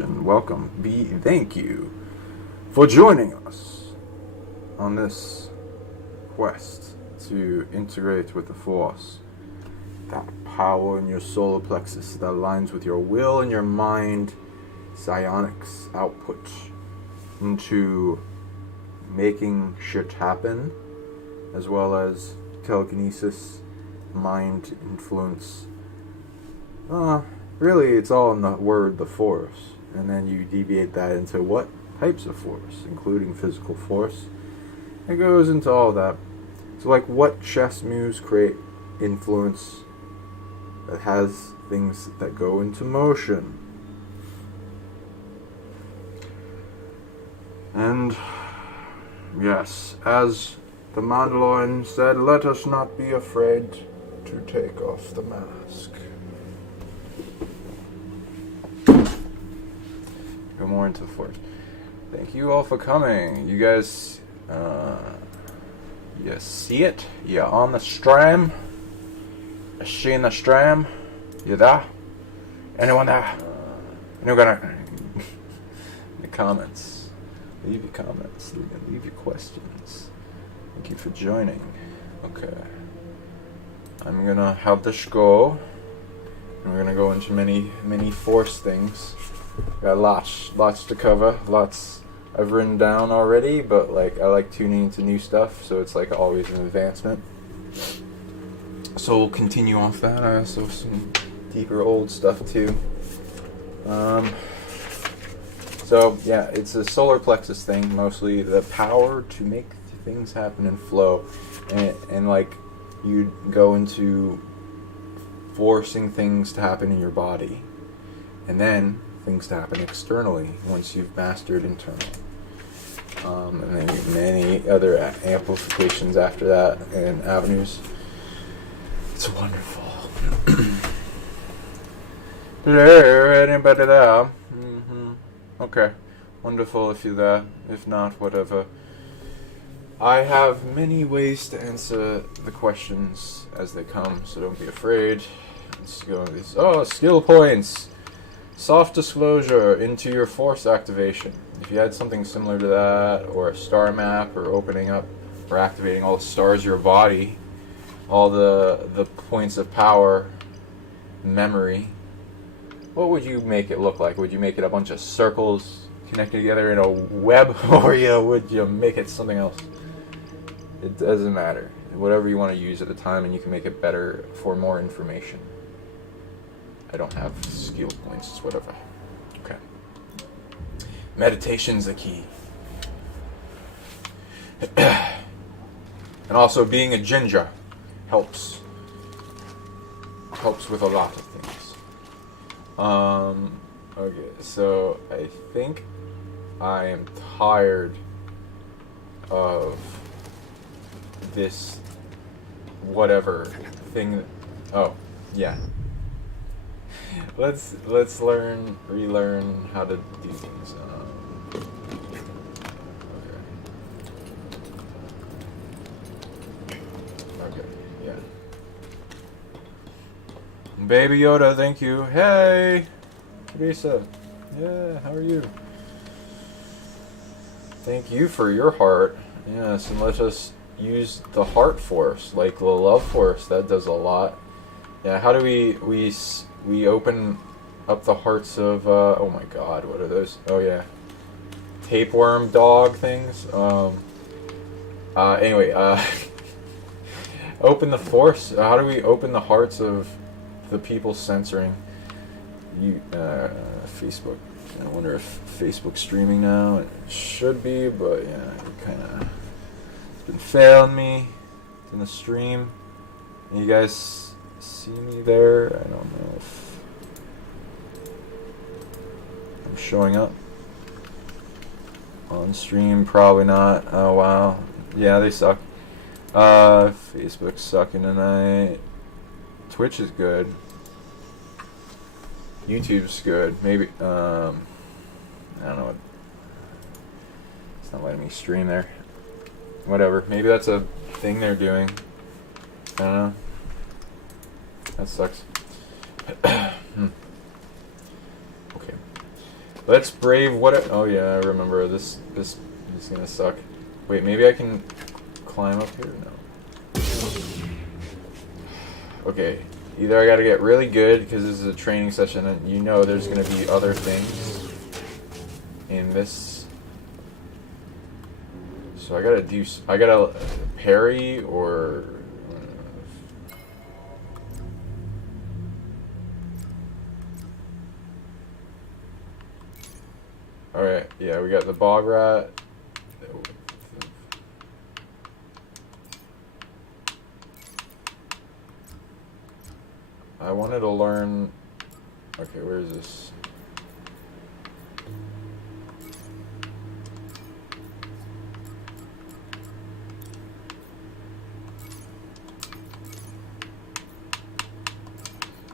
transmutation. Welcome. Thank you for joining us on this quest to integrate with the Force. That power in your solar plexus that aligns with your will and your mind, psionics output into making shit happen, as well as telekinesis, mind influence. Really, it's all in the word, the Force. And then you deviate that into what types of force, including physical force. It goes into all that. So, like, what chess moves create influence that has things that go into motion. And, yes, as the Mandalorian said, let us not be afraid to take off the mask. Go more into the Force. Thank you all for coming. You guys, you see it? You're on the stream? You seeing the stream? You there? Anyone there? Anyone gonna... the comments. Leave your comments. Leave your questions. Thank you for joining. Okay. I'm gonna have this go. And we're gonna go into many Force things. Got lots to cover. Lots I've written down already, but like I like tuning into new stuff, so it's like always an advancement. So we'll continue off that. So some deeper old stuff too. So yeah, it's a solar plexus thing, mostly the power to make things happen and flow, and like you go into forcing things to happen in your body, and then things to happen externally once you've mastered internally. And then many other amplifications after that and avenues. It's wonderful. Hello, anybody there? Okay, wonderful if you're there. If not, whatever. I have many ways to answer the questions as they come, so don't be afraid. Let's go into these. Oh, skill points! Soft disclosure into your Force activation. If you had something similar to that, or a star map, or opening up, or activating all the stars of your body, all the points of power, memory, what would you make it look like? Would you make it a bunch of circles connected together in a web, or would you make it something else? It doesn't matter. Whatever you want to use at the time, and you can make it better for more information. I don't have skill points, it's whatever. Okay. Meditation's the key. And also being a ginger helps with a lot of things. Okay, so I think I am tired of this whatever thing. Oh, yeah. Let's relearn how to do things. Okay, yeah. Baby Yoda, thank you. Hey, Teresa. Yeah, how are you? Thank you for your heart. Yes, and let us use the heart force, like the love force. That does a lot. Yeah, how do we open up the hearts of, oh my god, what are those? Oh yeah. Tapeworm dog things? Anyway, open the force. How do we open the hearts of the people censoring you, Facebook? I wonder if Facebook's streaming now. It should be, but yeah, it kinda, it's been failing me in the stream. You guys see me there? I don't know if I'm showing up on stream. Probably not. Oh wow, yeah, they suck. Facebook's sucking tonight. Twitch is good. YouTube's good. Maybe I don't know what, it's not letting me stream there. Whatever, maybe that's a thing they're doing. I don't know. That sucks. Okay. Let's brave oh yeah, I remember this is gonna suck. Wait, maybe I can climb up here? No. Okay, either I gotta get really good because this is a training session and you know there's gonna be other things in this. So I gotta parry or... Alright, yeah, we got the bog rat. I wanted to learn... Okay, where is this?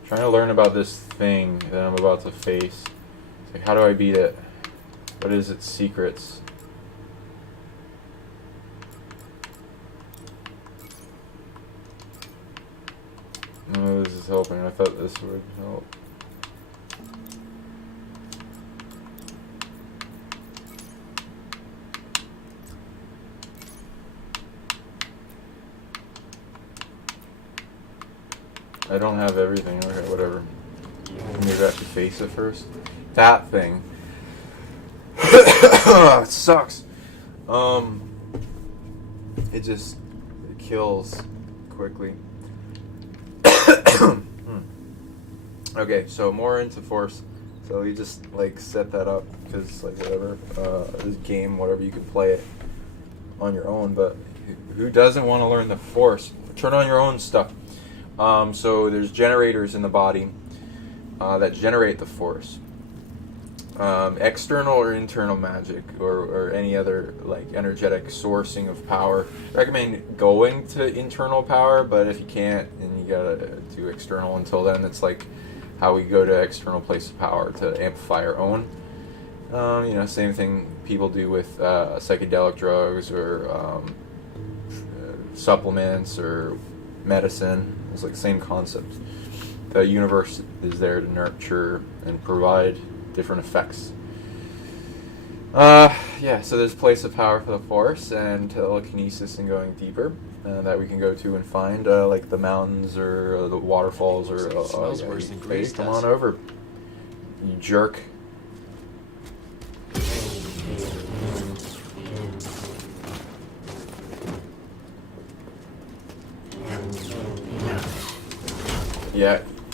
Trying to learn about this thing that I'm about to face. It's like, how do I beat it? What is its secrets? Oh, this is helping. I thought this would help. I don't have everything. Okay, whatever. Maybe I have to face it first. That thing. It sucks. It just kills quickly. Okay, so more into force. So you just like set that up because like whatever this game, whatever, you can play it on your own. But who doesn't want to learn the force? Turn on your own stuff. So there's generators in the body that generate the force. External or internal magic or any other like energetic sourcing of power. I recommend going to internal power, but if you can't, then you gotta do external. Until then, it's like how we go to external place of power to amplify our own. You know, same thing people do with psychedelic drugs or supplements or medicine. It's like the same concept. The universe is there to nurture and provide different effects. Yeah, so there's a place of power for the force and telekinesis and going deeper that we can go to and find, like the mountains or the waterfalls or... smells worse than grease come does. on over, you jerk.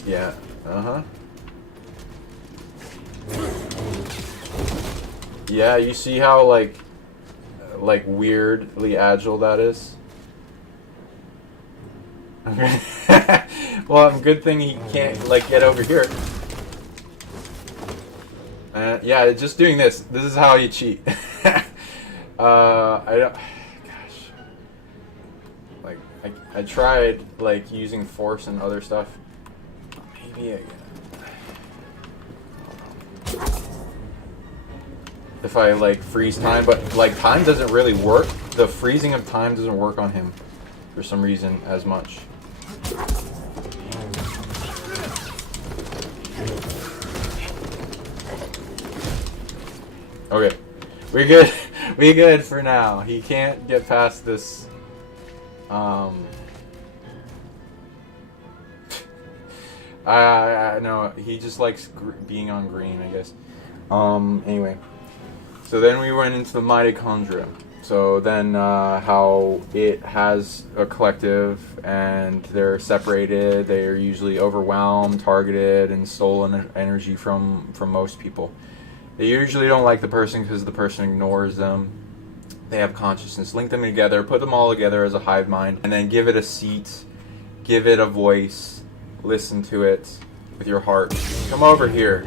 Yeah, uh-huh. Yeah, you see how like weirdly agile that is? Okay. Well, good thing he can't like get over here. Yeah, just doing this. This is how you cheat. I don't... Gosh. Like, I tried like using force and other stuff. Maybe if I like freeze time, but like time doesn't really work. The freezing of time doesn't work on him for some reason as much. Okay, we're good. We're good for now. He can't get past this. I know he just likes being on green, I guess. Anyway. So then we went into the mitochondria. So then how it has a collective and they're separated. They are usually overwhelmed, targeted, and stolen energy from most people. They usually don't like the person because the person ignores them. They have consciousness. Link them together, put them all together as a hive mind, and then give it a seat, give it a voice, listen to it with your heart. Come over here.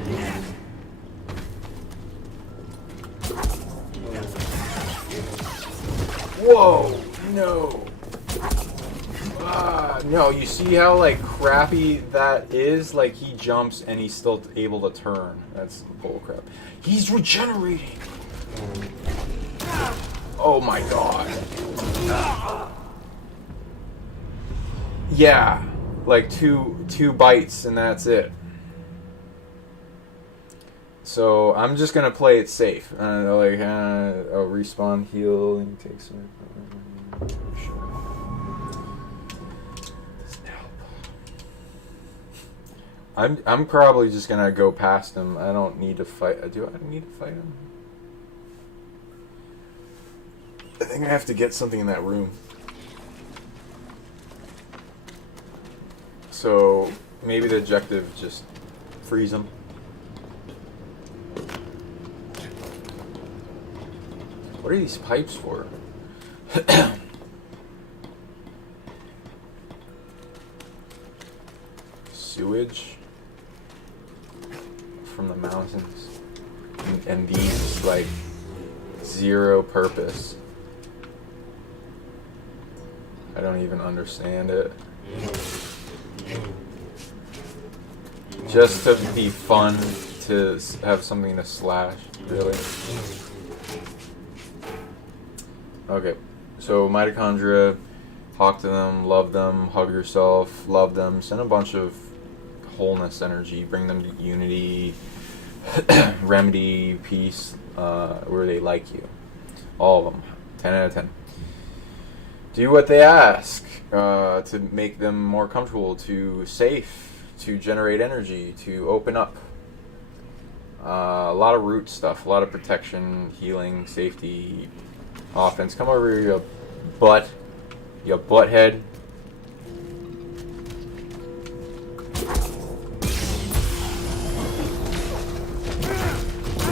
Whoa, no. No, you see how like crappy that is? Like he jumps and he's still able to turn. That's bullcrap. He's regenerating. Oh my god. Yeah, like two bites and that's it. So I'm just gonna play it safe. I'll respawn, heal, and take some. Sure. Doesn't help. I'm probably just gonna go past him. I don't need to fight. Do I need to fight him? I think I have to get something in that room. So maybe the objective just freeze him. What are these pipes for? Sewage from the mountains. And these, like, zero purpose. I don't even understand it. Just to be fun to have something to slash, really. Okay, so mitochondria, talk to them, love them, hug yourself, love them, send a bunch of wholeness energy, bring them to unity, remedy, peace, where they like you. All of them, 10 out of 10. Do what they ask to make them more comfortable, to safe, to generate energy, to open up. A lot of root stuff, a lot of protection, healing, safety, offense. Come over here, you butthead.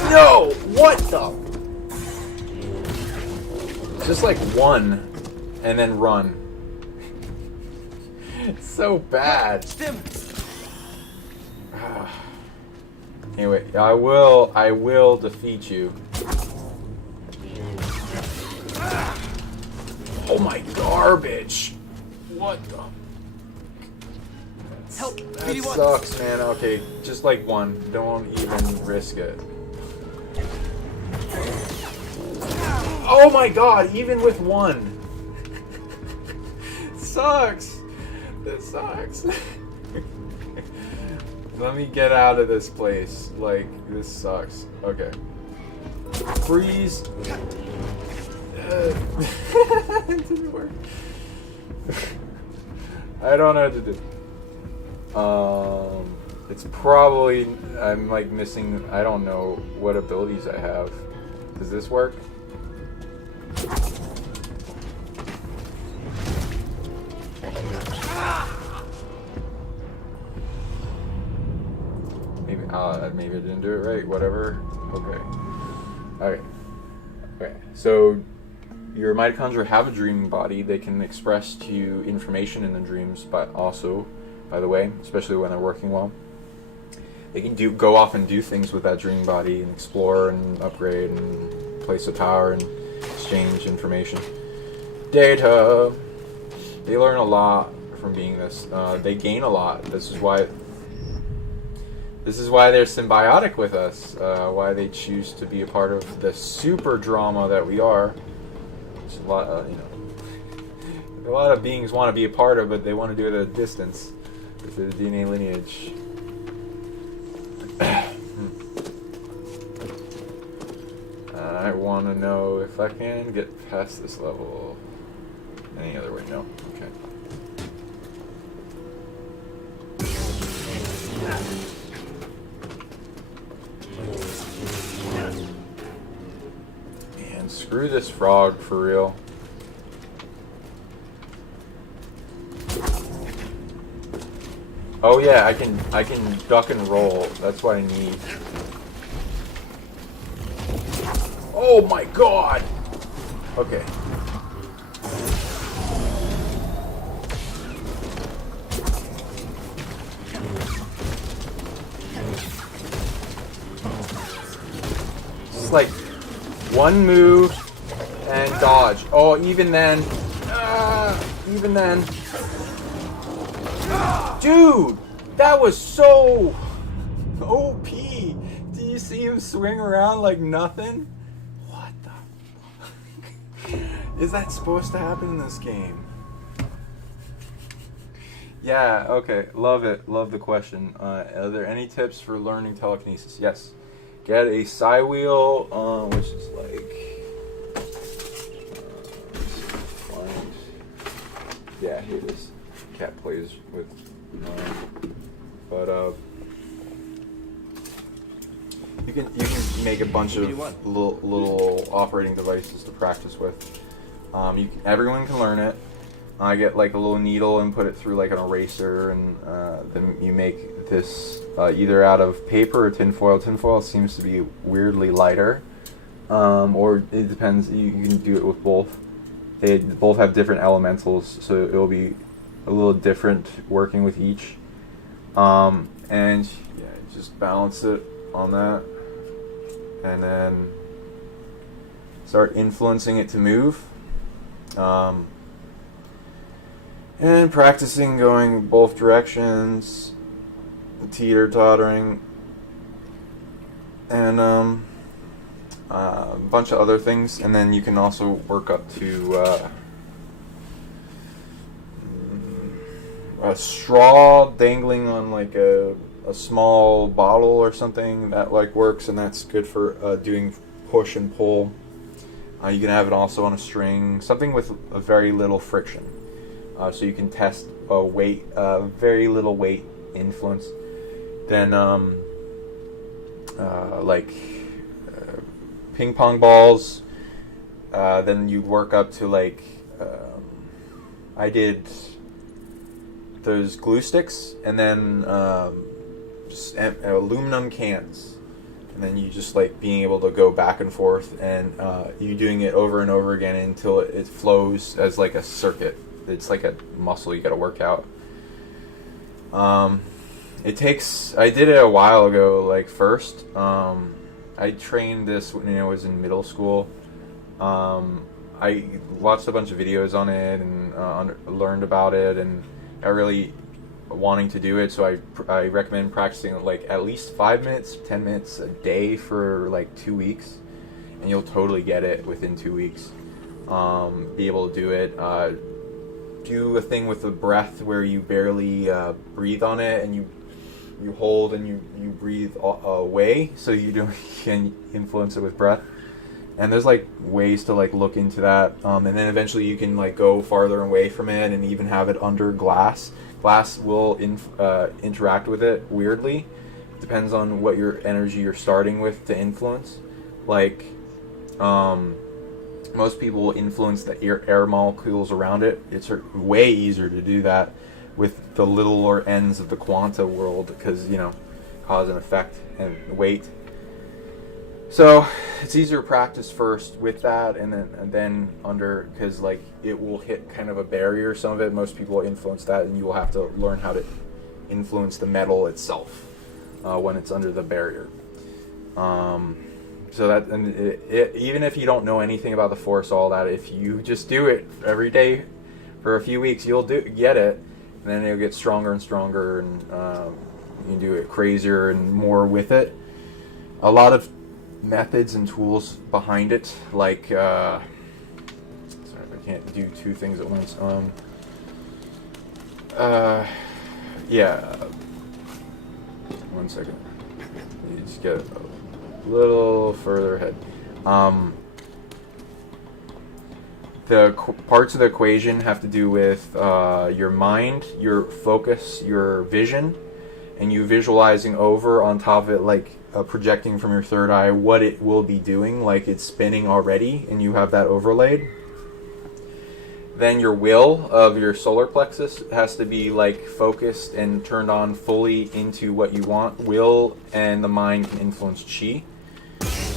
No! What the? Just like one, and then run. It's so bad. Anyway, I will defeat you. Oh my garbage! What the? Help! That sucks, man. Okay, just like one. Don't even risk it. Oh my god! Even with one, sucks. This sucks. Let me get out of this place. Like, this sucks. Okay. Freeze. It didn't work. I don't know what to do. It's probably, I'm like missing, I don't know what abilities I have. Does this work? Maybe I didn't do it right. Whatever. Okay. So your mitochondria have a dreaming body. They can express to you information in the dreams, but also, by the way, especially when they're working well, they can go off and do things with that dreaming body and explore and upgrade and place of power and exchange information. Data. They learn a lot from being this. They gain a lot. This is why they're symbiotic with us. Why they choose to be a part of the super drama that we are. It's a lot, a lot of beings want to be a part of, but they want to do it at a distance with the DNA lineage. I want to know if I can get past this level. Any other way? No. Okay. Man, screw this frog for real. Oh yeah, I can duck and roll. That's what I need. Oh my god! Okay. It's like one move and dodge. Oh, even then. Dude, that was so OP. Do you see him swing around like nothing? What the fuck? Is that supposed to happen in this game? Yeah, okay. Love it. Love the question. Are there any tips for learning telekinesis? Yes. get a psi wheel, which is like, yeah, here it is. Cat plays with, but you can make a bunch of little operating devices to practice with. Everyone can learn it. I get like a little needle and put it through like an eraser, and then you make this either out of paper or tinfoil. Tinfoil seems to be weirdly lighter, or it depends. You can do it with both. They both have different elementals, so it will be a little different working with each. And yeah, just balance it on that, and then start influencing it to move. And practicing going both directions, teeter-tottering, and a bunch of other things. And then you can also work up to a straw dangling on like a small bottle or something that like works, and that's good for doing push and pull. You can have it also on a string, something with a very little friction. So you can test a weight, very little weight influence. Then, ping pong balls. Then you work up to like, I did those glue sticks, and then just aluminum cans. And then you just like being able to go back and forth, and you doing it over and over again until it flows as like a circuit. It's like a muscle you got to work out. It takes. I did it a while ago. Like first, I trained this when I was in middle school. I watched a bunch of videos on it and learned about it, and I really wanting to do it. So I recommend practicing like at least 5 minutes, 10 minutes a day for like 2 weeks, and you'll totally get it within 2 weeks. Be able to do it. Do a thing with the breath where you barely breathe on it, and you hold and you breathe away, so you can influence it with breath. And there's like ways to like look into that, and then eventually you can like go farther away from it and even have it under glass. Glass will interact with it weirdly. It depends on what your energy you're starting with to influence. Like most people will influence the air molecules around it. It's way easier to do that with the littler ends of the quanta world, because cause and effect and weight. So it's easier to practice first with that, and then under, because like it will hit kind of a barrier. Some of it, most people will influence that, and you will have to learn how to influence the metal itself when it's under the barrier. So that, and even if you don't know anything about the force, all that, if you just do it every day for a few weeks, you'll get it, and then it'll get stronger and stronger, and you can do it crazier and more with it. A lot of methods and tools behind it, like sorry, I can't do two things at once. Yeah. 1 second. You just get a little further ahead. The parts of the equation have to do with your mind, your focus, your vision, and you visualizing over on top of it, like projecting from your third eye what it will be doing, like it's spinning already, and you have that overlaid. Then your will of your solar plexus has to be like focused and turned on fully into what you want. Will and the mind can influence chi.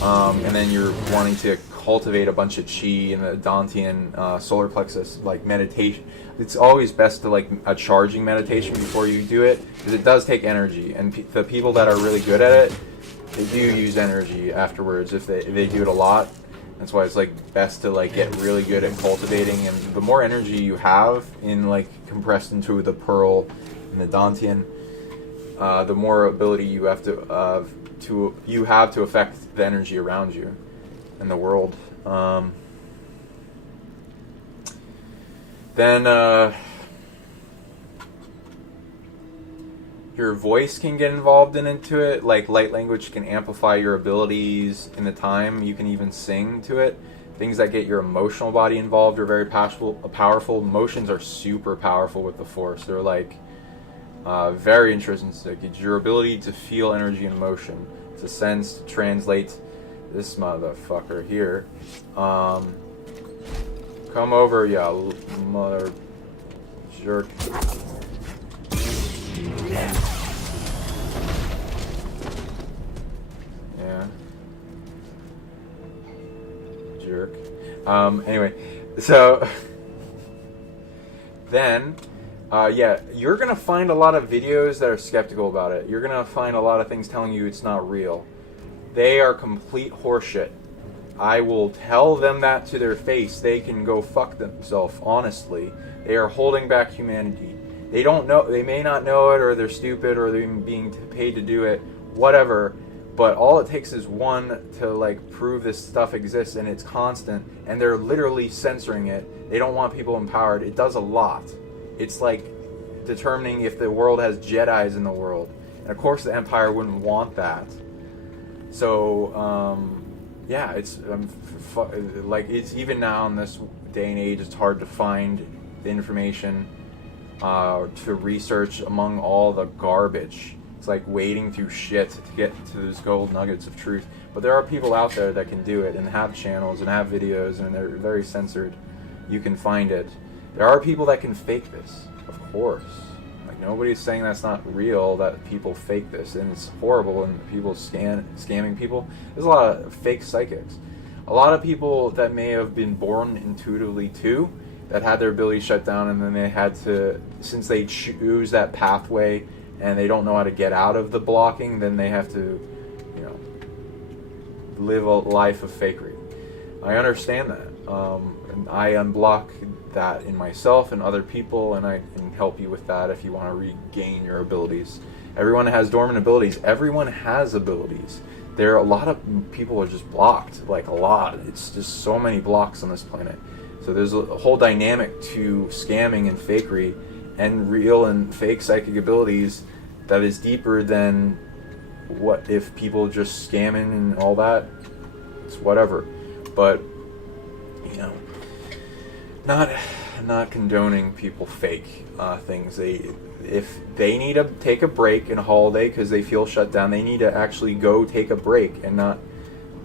And then you're wanting to cultivate a bunch of chi in the Dantian solar plexus, like meditation. It's always best to like a charging meditation before you do it, because it does take energy, and the people that are really good at it, they do use energy afterwards if they do it a lot. That's why it's like best to like get really good at cultivating, and the more energy you have in like compressed into the pearl and the Dantian, the more ability you have to affect the energy around you and the world. Then your voice can get involved into it. Like light language can amplify your abilities in the time. You can even sing to it. Things that get your emotional body involved are very powerful. Emotions are super powerful with the Force. They're like very intrinsic. It's your ability to feel energy and emotion, to sense, to translate. This motherfucker here. Come over, yeah, mother jerk. Yeah. Jerk. Anyway, so then, yeah, you're gonna find a lot of videos that are skeptical about it. You're gonna find a lot of things telling you it's not real. They are complete horseshit. I will tell them that to their face. They can go fuck themselves, honestly. They are holding back humanity. They don't know, they may not know it, or they're stupid, or they're being paid to do it, whatever. But all it takes is one to like prove this stuff exists, and it's constant, and they're literally censoring it. They don't want people empowered. It does a lot. It's like determining if the world has Jedis in the world. And of course the Empire wouldn't want that. So, yeah, it's like, it's even now in this day and age, it's hard to find the information to research among all the garbage. It's like wading through shit to get to those gold nuggets of truth. But there are people out there that can do it and have channels and have videos, and they're very censored. You can find it. There are people that can fake this, of course. Like, nobody's saying that's not real, that people fake this, and it's horrible, and people scamming people. There's a lot of fake psychics. A lot of people that may have been born intuitively too, that had their ability shut down, and then they had to, since they choose that pathway and they don't know how to get out of the blocking, then they have to, you know, live a life of fakery. I understand that. And I unblock that in myself and other people, and I can help you with that if you want to regain your abilities. Everyone has dormant abilities. Everyone has abilities. There are a lot of people are just blocked, like a lot. It's just so many blocks on this planet. So there's a whole dynamic to scamming and fakery and real and fake psychic abilities that is deeper than what if people just scamming and all that. It's whatever. But, you know, not condoning people fake things. If they need to take a break in a holiday because they feel shut down, they need to actually go take a break and not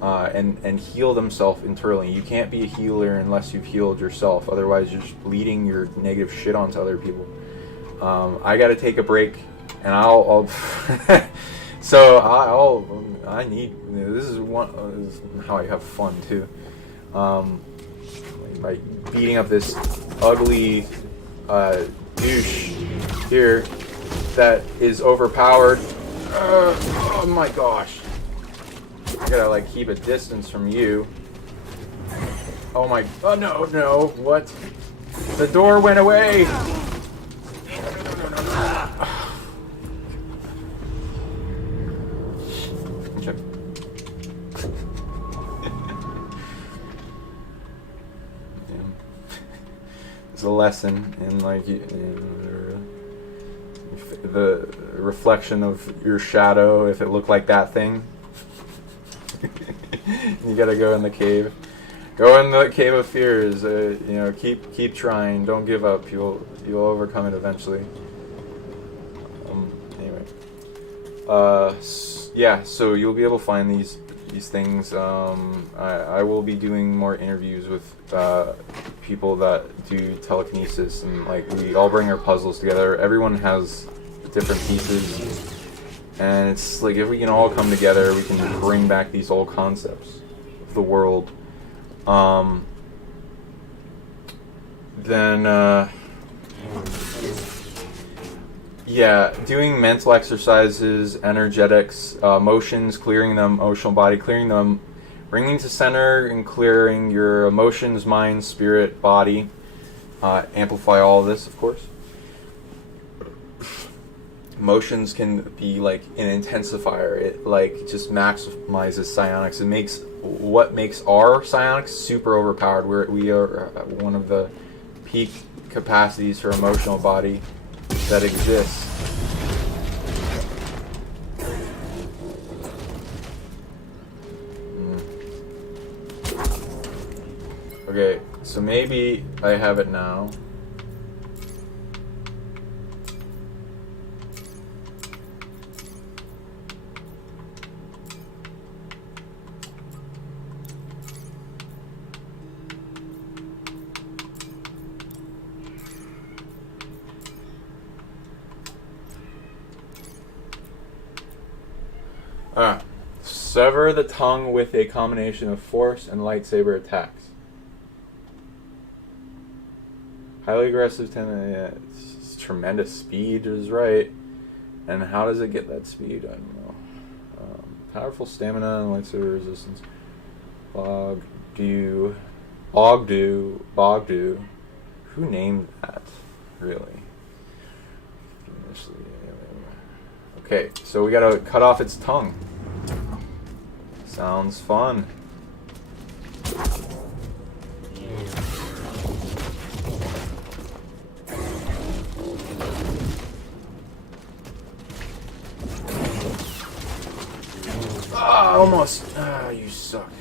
and heal themselves internally. You can't be a healer unless you've healed yourself. Otherwise, you're just bleeding your negative shit onto other people. I got to take a break, and I'll I need. This is how I have fun too. By beating up this ugly douche here that is overpowered. Oh my gosh. I gotta like keep a distance from you. Oh my, oh no, what? The door went away! Okay. There's a lesson in like the reflection of your shadow, if it looked like that thing. You gotta go in the cave. Go in the cave of fears. You know, keep trying. Don't give up. You'll overcome it eventually. Anyway, yeah. So you'll be able to find these things. I will be doing more interviews with people that do telekinesis, and like we all bring our puzzles together. Everyone has different pieces. And it's like if we can all come together, we can bring back these old concepts of the world. Yeah, doing mental exercises, energetics, emotions, clearing them, emotional body, clearing them, bringing to center and clearing your emotions, mind, spirit, body. Amplify all of this, of course. Emotions can be like an intensifier. It like just maximizes psionics. It makes what makes our psionics super overpowered. We are one of the peak capacities for emotional body that exists. Okay, so maybe I have it now. Sever the tongue with a combination of force and lightsaber attacks. Highly aggressive, it's tremendous speed is right. And how does it get that speed? I don't know. Powerful stamina and lightsaber resistance. Bogdu. Who named that? Really? Okay, so we gotta cut off its tongue. Sounds fun. Ah, almost. Ah, you suck.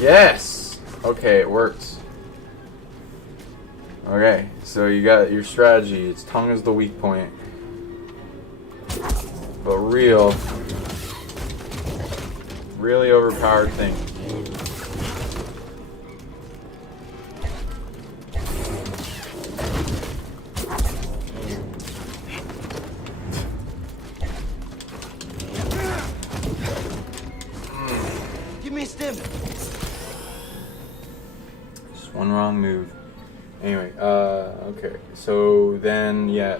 Yes! Okay, it worked. Okay, so you got your strategy. Its tongue is the weak point. But really overpowered thing. Give me a stim. Just one wrong move. Anyway, okay, so then, yeah,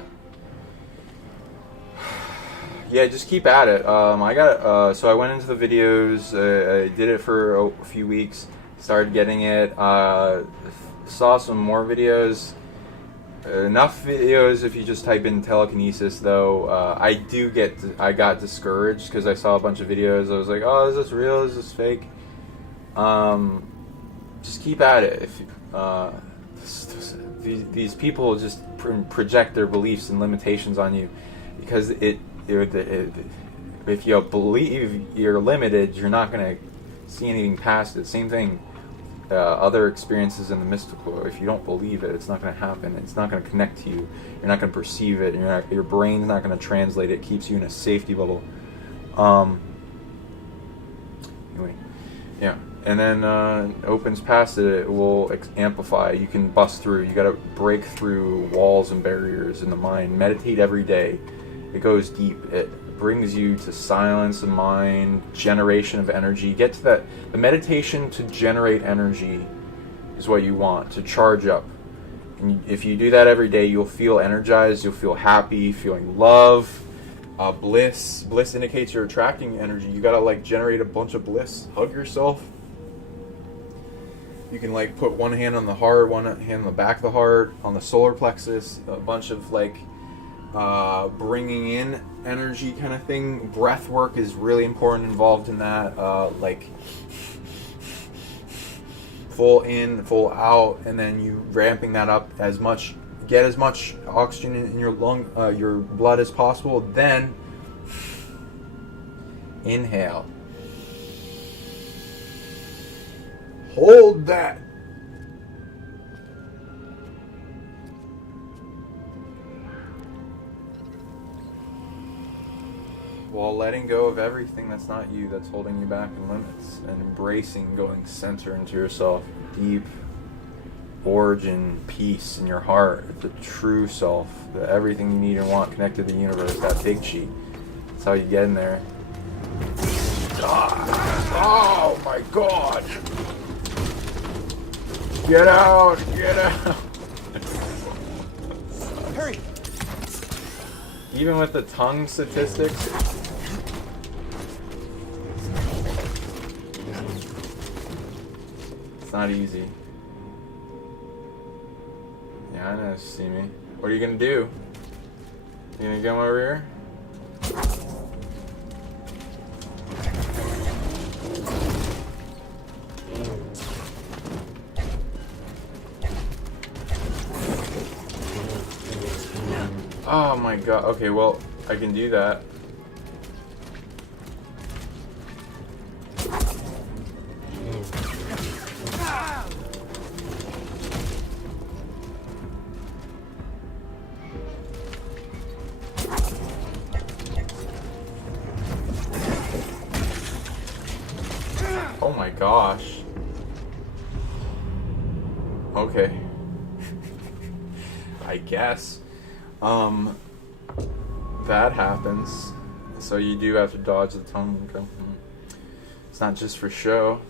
just keep at it. I got, so I went into the videos, I did it for a few weeks, started getting it, saw some more videos, enough videos if you just type in telekinesis, though. I got discouraged because I saw a bunch of videos. I was like, oh, is this real, is this fake? Just keep at it. If these people just project their beliefs and limitations on you, because if you believe you're limited, you're not going to see anything past it. Same thing, other experiences in the mystical. If you don't believe it, it's not going to happen. It's not going to connect to you. You're not going to perceive it. Your brain's not going to translate it. It keeps you in a safety bubble. Anyway, yeah. And then opens past it, it will amplify. You can bust through. You got to break through walls and barriers in the mind. Meditate every day. It goes deep. It brings you to silence of mind, generation of energy. Get to that. The meditation to generate energy is what you want, to charge up. And if you do that every day, you'll feel energized. You'll feel happy, feeling love, bliss. Bliss indicates you're attracting energy. You got to generate a bunch of bliss. Hug yourself. You can put one hand on the heart, one hand on the back of the heart, on the solar plexus, a bunch of bringing in energy kind of thing. Breath work is really important, involved in that. Full in, full out, and then you ramping that up as much, get as much oxygen in your your blood as possible. Then inhale. Hold that. While letting go of everything that's not you, that's holding you back in limits, and embracing going center into yourself, deep origin, peace in your heart, the true self, the everything you need and want connected to the universe, that big sheet. That's how you get in there. God. Oh my God. Get out! Get out! Hurry! Even with the tongue statistics, it's not easy. Yeah, I know, see me. What are you gonna do? You gonna come over here? Oh my god. Okay, well, I can do that. Oh my gosh. Okay. I guess. That happens. So you do have to dodge the tongue. Okay. It's not just for show.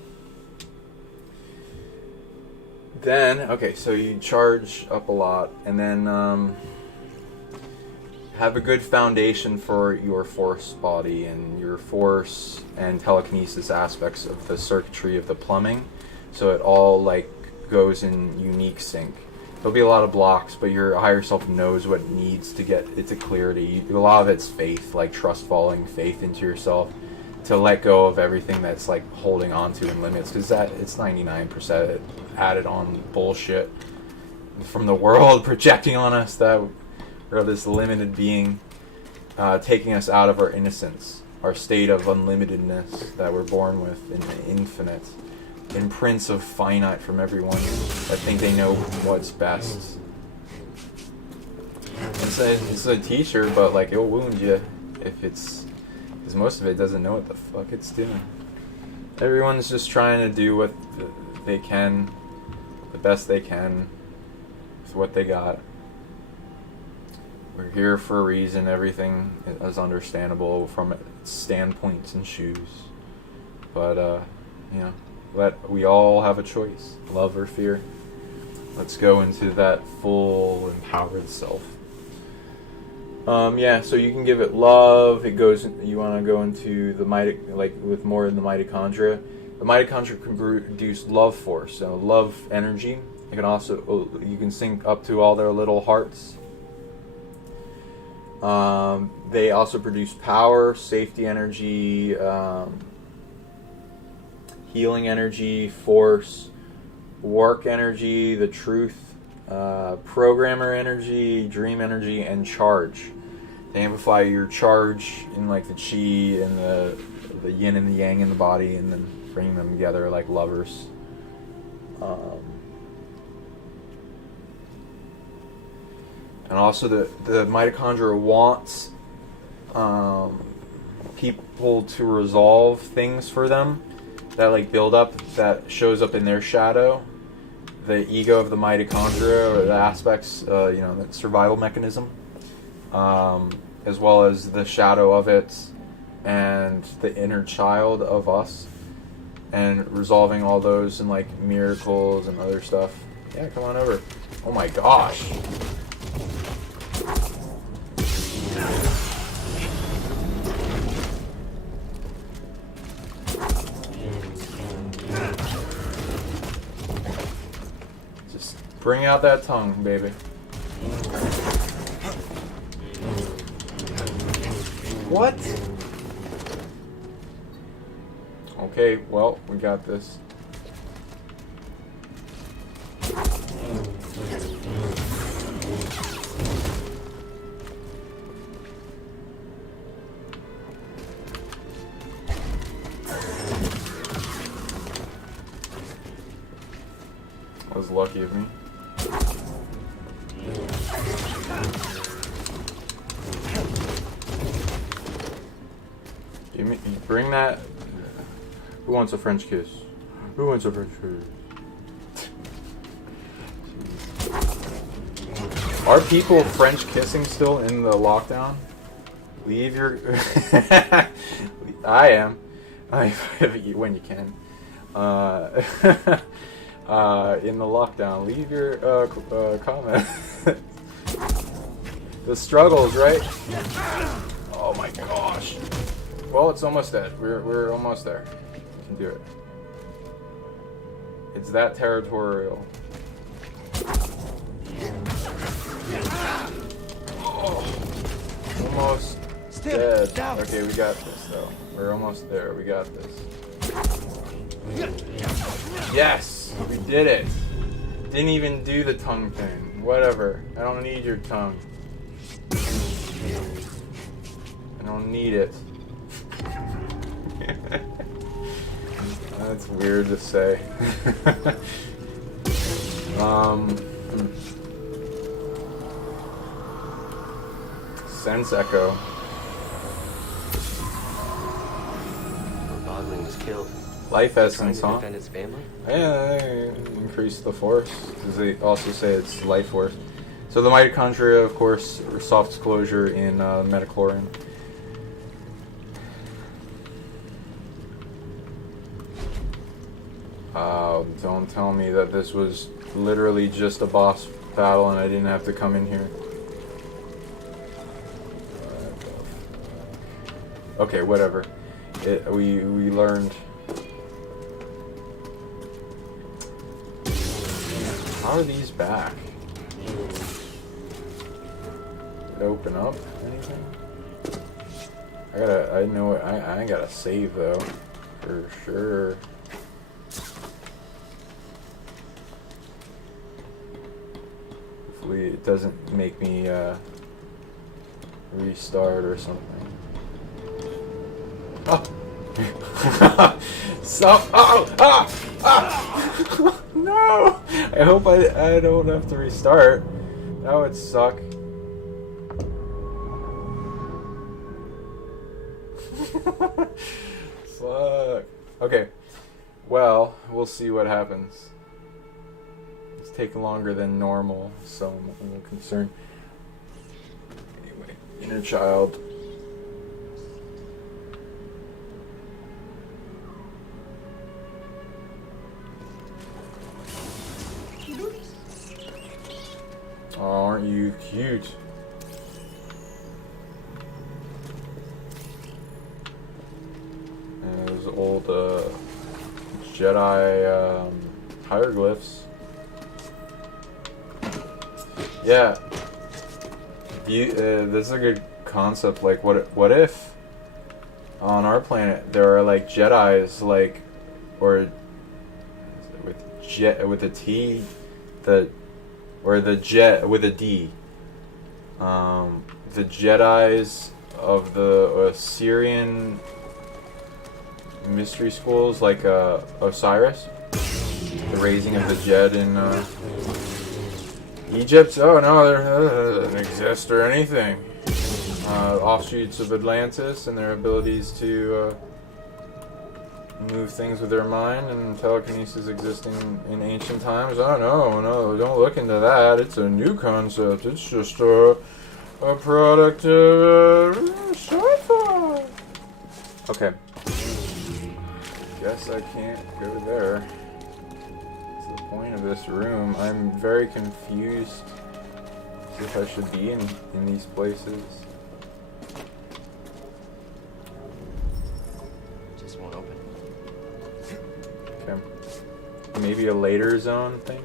Then, okay, so you charge up a lot, and then have a good foundation for your force body and your force and telekinesis aspects of the circuitry of the plumbing, so it all like goes in unique sync. There'll be a lot of blocks, but your higher self knows what needs to get it to clarity. A lot of it's faith, like trust falling faith into yourself, to let go of everything that's like holding on to in limits, because that it's 99% added on bullshit from the world projecting on us that we're this limited being, taking us out of our innocence, our state of unlimitedness that we're born with in the infinite. Imprints of finite from everyone that think they know what's best. It's a teacher, but like it'll wound you if it's, because most of it doesn't know what the fuck it's doing. Everyone's just trying to do what they can, the best they can, with what they got. We're here for a reason. Everything is understandable from its standpoints and shoes, but you know. We all have a choice, love or fear. Let's go into that full empowered self. Yeah, so you can give it love. It goes. You want to go into the with more in the mitochondria. The mitochondria can produce love force, so love energy. It can also, you can sync up to all their little hearts. They also produce power, safety energy. Healing energy, force, work energy, the truth, programmer energy, dream energy, and charge. They amplify your charge in like the chi and the yin and the yang in the body, and then bring them together like lovers. And also the mitochondria wants people to resolve things for them that like build up, that shows up in their shadow, the ego of the mitochondria, or the aspects, the survival mechanism, as well as the shadow of it and the inner child of us, and resolving all those and like miracles and other stuff. Yeah, come on over. Oh my gosh. Bring out that tongue, baby. What? Okay, well, we got this. That was lucky of me. Bring that. Who wants a French kiss? Who wants a French kiss? Are people French kissing still in the lockdown? Leave your. I am. When you can. In the lockdown, leave your comment. The struggles, right? Oh my gosh. Well, it's almost dead. We're almost there. We can do it. It's that territorial. Oh, almost dead. Okay, we got this though. We're almost there. We got this. Yes, we did it. Didn't even do the tongue thing. Whatever. I don't need your tongue. I don't need it. That's weird to say. Sense echo. Bogling was killed. Life essence, huh? Defend his family? Yeah, they increase the force, because they also say it's life force. So the mitochondria, of course, are soft closure in metachlorine. Don't tell me that this was literally just a boss battle and I didn't have to come in here. Okay, whatever. We learned. How are these back? Did it open up anything? I gotta save though, for sure. Hopefully it doesn't make me restart or something. Oh! Stop! Oh! Ah! Ah! No! I hope I don't have to restart. That would suck. Fuck. Okay. Well, we'll see what happens. It's taking longer than normal, so I'm a little concerned. Anyway, inner child. Oh, aren't you cute? And those old Jedi hieroglyphs. Yeah. This is a good concept. Like, what if on our planet there are like Jedis, like, or with a T, or the jet with a D. The Jedis of the Assyrian mystery schools, like Osiris, the raising of the Jed in Egypt. Oh no, there doesn't exist or anything. Offshoots of Atlantis and their abilities to move things with their mind, and telekinesis existing in ancient times. Oh no, don't look into that. It's a new concept. It's just a product of sci-fi. Okay. Guess I can't go there. What's the point of this room? I'm very confused as if I should be in these places. Just won't open. Okay. Maybe a later zone thing?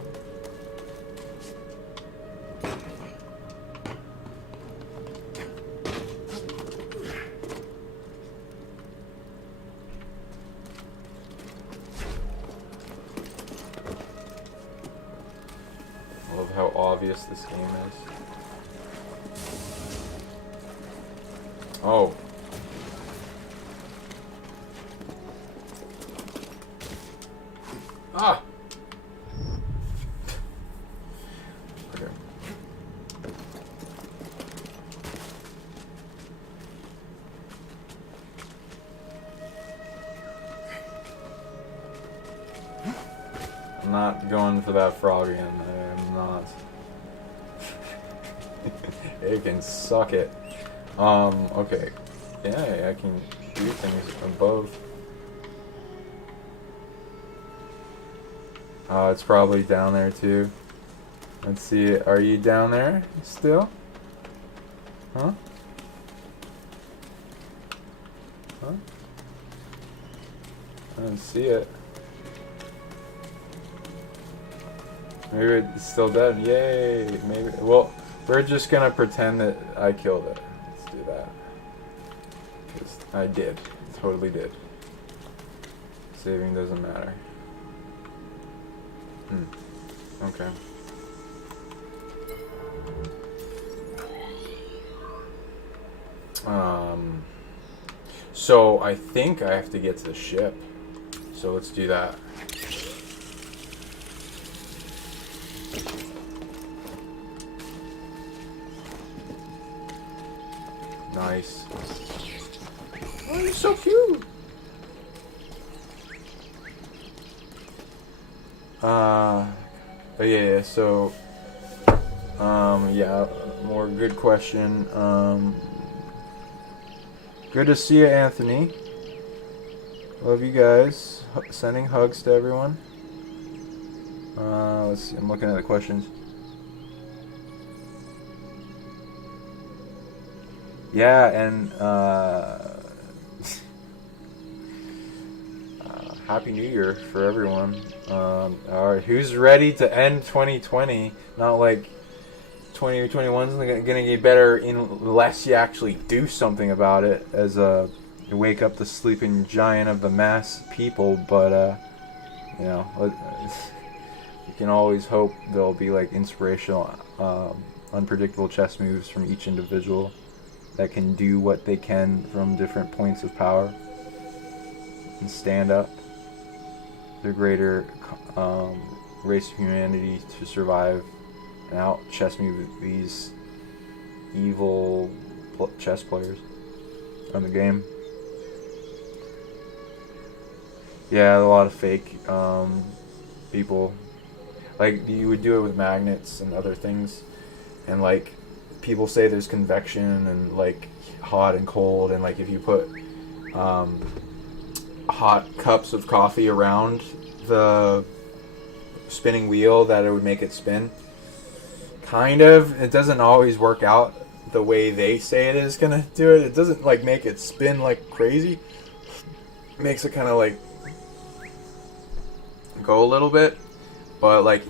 I love how obvious this game is. Oh. Ah! Okay. I'm not going for that frog again. I am not. It can suck it. Okay. Yeah, I can do things above. Oh, it's probably down there too. Let's see. Are you down there still? Huh? Huh? I don't see it. Maybe it's still dead. Yay! Maybe. Well, we're just gonna pretend that I killed it. Let's do that. 'Cause I did. Totally did. Saving doesn't matter. Okay. So I think I have to get to the ship. So let's do that. Nice. Oh, you're so cute. Yeah, so, yeah, more good question. Good to see you, Anthony. Love you guys. Sending hugs to everyone. Let's see, I'm looking at the questions. Yeah, and, Happy New Year for everyone. Alright, who's ready to end 2020? Not like 2021's gonna get better unless you actually do something about it, as you wake up the sleeping giant of the mass people. But you know, you can always hope there'll be like inspirational, unpredictable chess moves from each individual that can do what they can from different points of power and stand up the greater race of humanity to survive and out chess move these evil chess players on the game. Yeah, a lot of fake people. Like, you would do it with magnets and other things, and like people say there's convection and like hot and cold, and like if you put hot cups of coffee around the spinning wheel, that it would make it spin. Kind of. It doesn't always work out the way they say it is gonna do it. It doesn't like make it spin like crazy. It makes it kind of like go a little bit, but like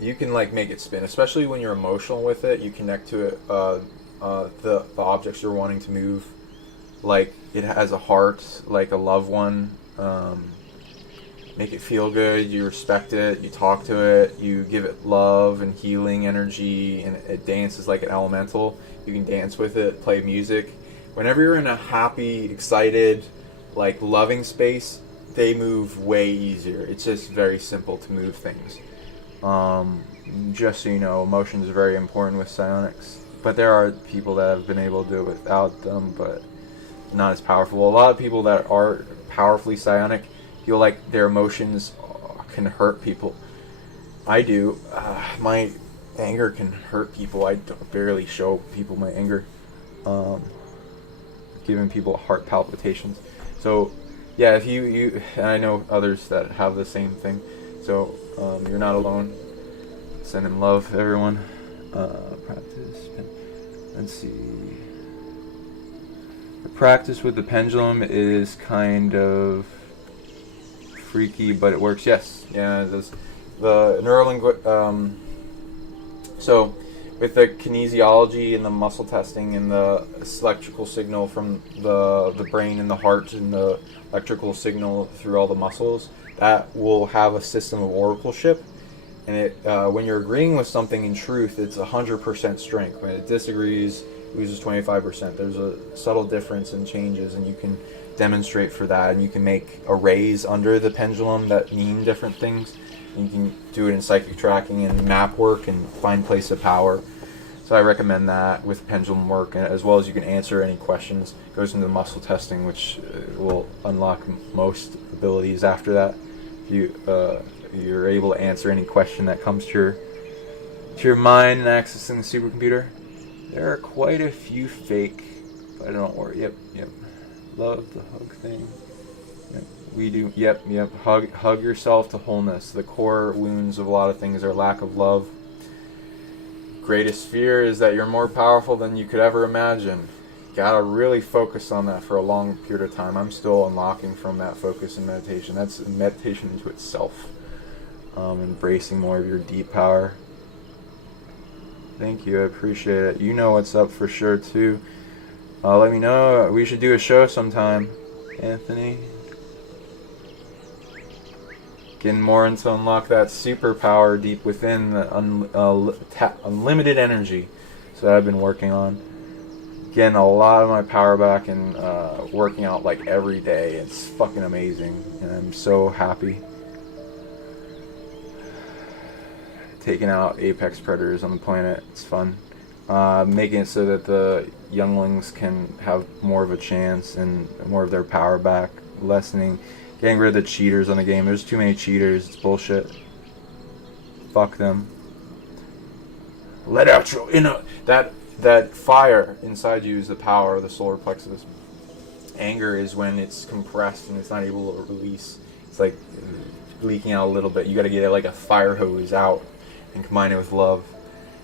you can like make it spin, especially when you're emotional with it. You connect to it, the objects you're wanting to move. Like it has a heart, like a loved one. Make it feel good. You respect it. You talk to it. You give it love and healing energy, and it dances like an elemental. You can dance with it, play music. Whenever you're in a happy, excited, like loving space, they move way easier. It's just very simple to move things. Just so you know, emotions are very important with psionics. But there are people that have been able to do it without them, but not as powerful. A lot of people that are powerfully psionic feel like their emotions can hurt people. I do. My anger can hurt people. I barely show people my anger. Giving people heart palpitations. So, yeah, if you and I know others that have the same thing. So, you're not alone. Send him love, everyone. Practice. Let's see. The practice with the pendulum is kind of freaky, but it works. Yes, yeah, it does. The so with the kinesiology and the muscle testing and the electrical signal from the brain and the heart and the electrical signal through all the muscles, that will have a system of oracleship. And it when you're agreeing with something in truth, it's 100% strength. When it disagrees, it loses 25%. There's a subtle difference in changes, and you can demonstrate for that, and you can make arrays under the pendulum that mean different things. You can do it in psychic tracking and map work and find place of power. So I recommend that with pendulum work, as well as you can answer any questions. It goes into the muscle testing, which will unlock most abilities after that. You're able to answer any question that comes to your mind and accessing the supercomputer. There are quite a few fake, but don't worry. Yep. Love the hug thing. Yep, we do. Yep. Hug yourself to wholeness. The core wounds of a lot of things are lack of love. Greatest fear is that you're more powerful than you could ever imagine. Gotta really focus on that for a long period of time. I'm still unlocking from that focus and meditation. That's meditation into itself. Embracing more of your deep power. Thank you, I appreciate it. You know what's up for sure too. Let me know. We should do a show sometime, Anthony. Getting more into unlock that superpower deep within, the unlimited energy. So I've been working on getting a lot of my power back and working out like every day. It's fucking amazing, and I'm so happy. Taking out apex predators on the planet, it's fun. Making it so that the younglings can have more of a chance and more of their power back. Lessening, getting rid of the cheaters on the game. There's too many cheaters. It's bullshit. Fuck them. Let out your inner... That fire inside you is the power of the solar plexus. Anger is when it's compressed and it's not able to release. It's like leaking out a little bit. You got to get it like a fire hose out and combine it with love,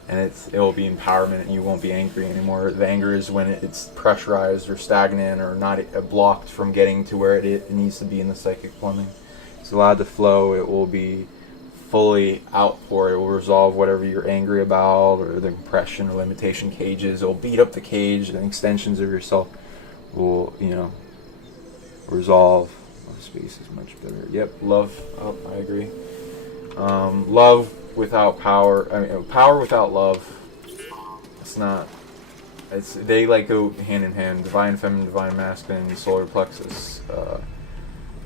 and it will be empowerment, and you won't be angry anymore. The anger is when it's pressurized or stagnant or not blocked from getting to where it needs to be in the psychic plumbing. It's allowed to flow. It will be fully outpour. It will resolve whatever you're angry about, or the compression or limitation cages. It will beat up the cage, and extensions of yourself will, resolve. Oh, space is much better. Yep, love. Oh, I agree. Love without power. Power without love. It's not. They like go hand in hand. Divine feminine, divine masculine, solar plexus,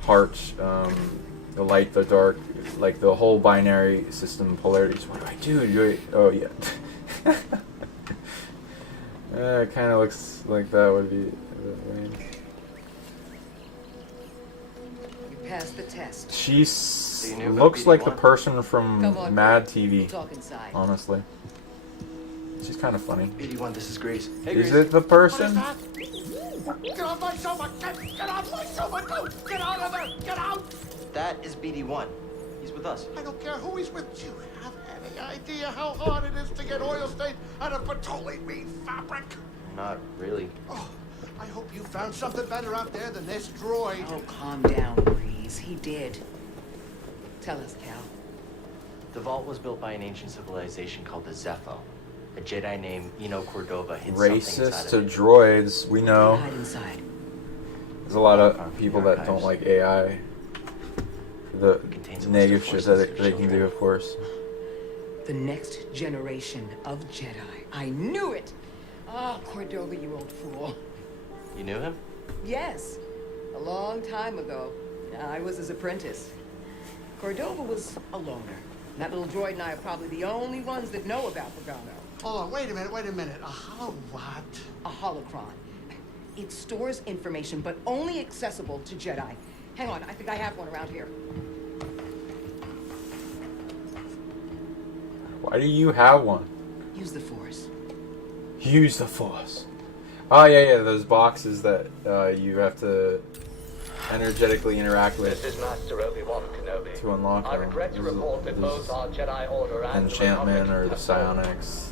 heart, the light, the dark, like the whole binary system, polarities. What do I do? Oh yeah. It kind of looks like that would be the range. You passed the test. She looks like the person from Mad TV. Talk inside. Honestly, she's kind of funny. 81, this is Grace. Hey, Is Grace. it the person? Get off my sofa! Get off my sofa! Don't get out of there! Get out! That is BD1. He's with us. I don't care who he's with. Do you have any idea how hard it is to get oil stain out of petroleum fabric? Not really. Oh, I hope you found something better out there than this droid. Oh, calm down, Breeze. He did. Tell us, Cal. The vault was built by an ancient civilization called the Zepho. A Jedi named Eno Cordova hid something Racist inside to of it. droids, we know. Hide inside. There's a lot of people that don't like AI. The negative shit that they can do, of course. The next generation of Jedi. I knew it! Oh, Cordova, you old fool. You knew him? Yes. A long time ago. I was his apprentice. Cordova was a loner. That little droid and I are probably the only ones that know about Pagano. Hold on, wait a minute. A hollow what? A holocron. It stores information, but only accessible to Jedi. Hang on, I think I have one around here. Why do you have one? Use the Force. Use the Force. Oh, yeah, those boxes that you have to energetically interact with This is Master Obi-Wan Kenobi. to unlock I them. regret to report that both our Jedi Order and the Enchantment Republic or the have failed. psionics.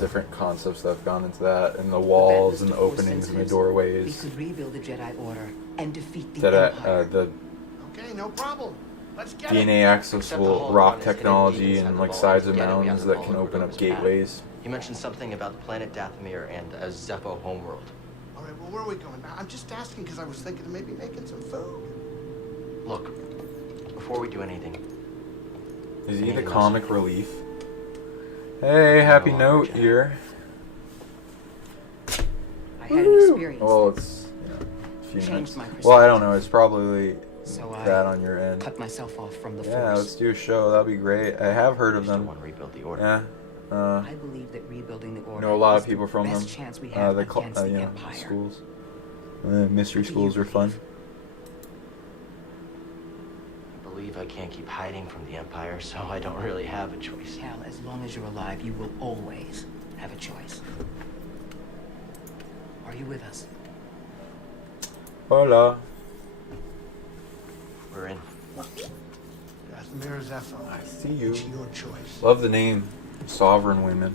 Different concepts that have gone into that, and the walls and the openings and the We doorways. could rebuild the Jedi Order and defeat the That Empire. the Okay, no problem. Let's get DNA it. accessible rock Except the technology hidden and inside like the sides vault. of Get it, we mountains have that the can vault open up Rubik's path. gateways. He mentioned something about the planet Dathomir and a Zepho homeworld. All right, well, where are we going now? I'm just asking because I was thinking of maybe making some food. Look, before we do anything, Is he the Anything comic else? relief? Hey, happy No, note Jedi. here. I had an experience. Well, it's a few Changed minutes. my Well, I don't know. It's probably So I bad on your end. cut myself off from the Yeah, Force. let's do a show. That'd be great. I have heard I of still them. want to rebuild the Order. Yeah. I believe that rebuilding the Order Know a lot is of people the from best them. chance we have The against the Empire. schools. Mystery schools are fun. I believe I can't keep hiding from the Empire, so I don't really have a choice. Cal, as long as you're alive, you will always have a choice. Are you with us? Hola. We're in. Dathomir Zepho. I see you. It's your choice. Love the name. Sovereign women.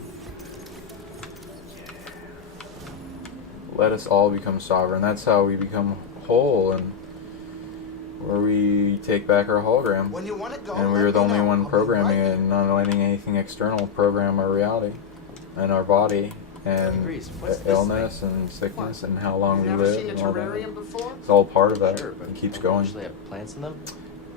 Let us all become sovereign. That's how we become whole, and where we take back our hologram. When you want to go, And we let were the me only know. one I'll be programming right it, and not letting anything external program our reality and our body and Breeze, what's this illness and sickness and how long You've we never live seen a and all that. terrarium before? It's all part of that. Sure, but It keeps don't going. they actually have plants in them?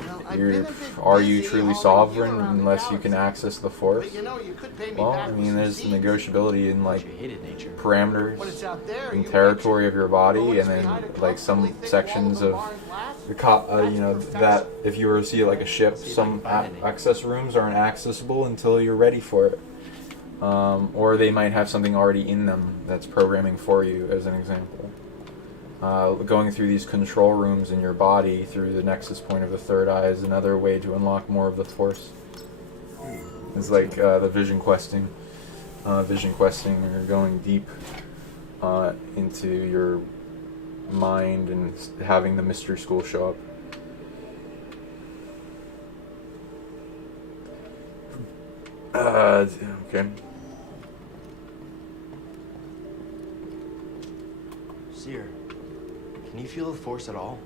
No, I've been a bit are you busy truly hauling sovereign you around the unless you can galaxy. access the Force? But you know, you could pay me Well, back I with mean, some there's seeds. negotiability in like You hated nature. parameters When it's out there, and you territory of your body, But when and it's behind then a like some comfortably thick sections wall of barred glass, you know, that if you were to see like a ship, See if I some can find any. access rooms aren't accessible until you're ready for it. Or they might have something already in them that's programming for you, as an example. Going through these control rooms in your body through the nexus point of the third eye is another way to unlock more of the Force. It's like the vision questing. Vision questing, you're going deep into your mind and having the mystery school show up. Okay. Seer, can you feel the Force at all?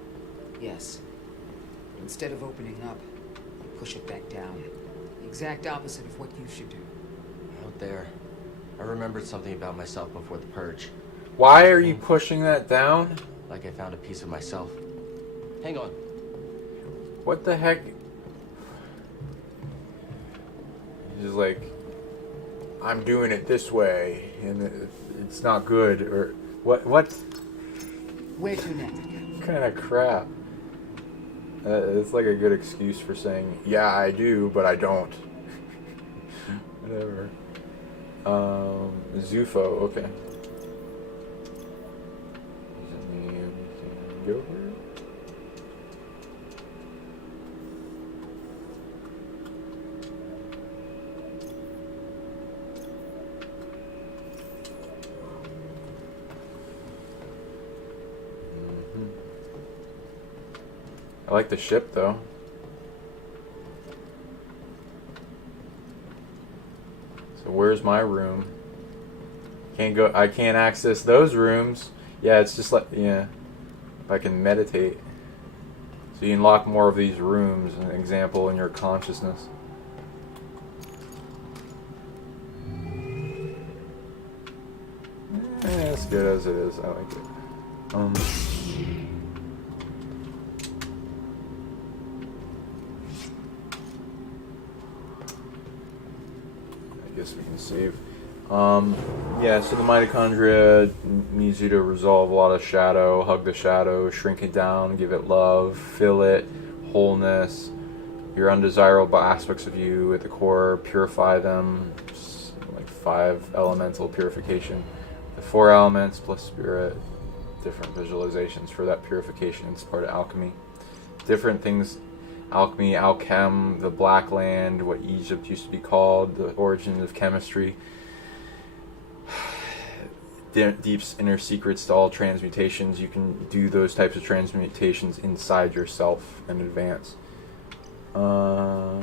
Yes. Instead of opening up, you push it back down. The exact opposite of what you should do. Out there. I remembered something about myself before the purge. Why are you pushing that down? Like I found a piece of myself. Hang on. What the heck? He's just like, I'm doing it this way, and it's not good, or what? What Where to next? kind of crap? It's like a good excuse for saying, yeah, I do, but I don't. Whatever. Zepho, okay. Go here? I like the ship though. So where's my room? I can't access those rooms. Yeah, it's just like, yeah. If I can meditate. So you unlock more of these rooms, an example in your consciousness. It's good as it is. I like it. I guess we can save. Yeah, so the mitochondria needs you to resolve a lot of shadow, hug the shadow, shrink it down, give it love, fill it, wholeness, your undesirable aspects of you at the core, purify them, just like 5 elemental purification. The 4 elements plus spirit, different visualizations for that purification. It's part of alchemy. Different things, alchemy, alchem, the black land, what Egypt used to be called, the origin of chemistry. Deep inner secrets to all transmutations. You can do those types of transmutations inside yourself in advance. Not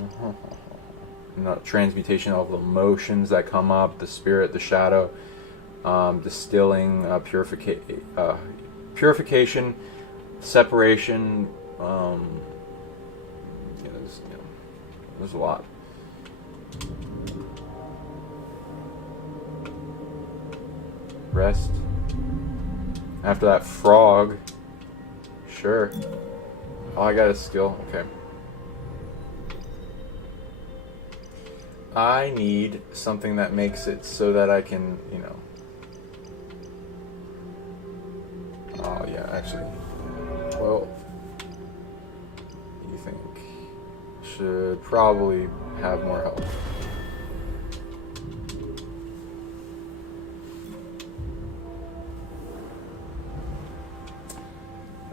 transmutation of the emotions that come up, the spirit, the shadow, distilling, purification, separation. There's a lot. Rest. After that frog. Sure. Oh, I got a skill. Okay. I need something that makes it so that I can, Oh, yeah, actually. Well, you think should probably have more help.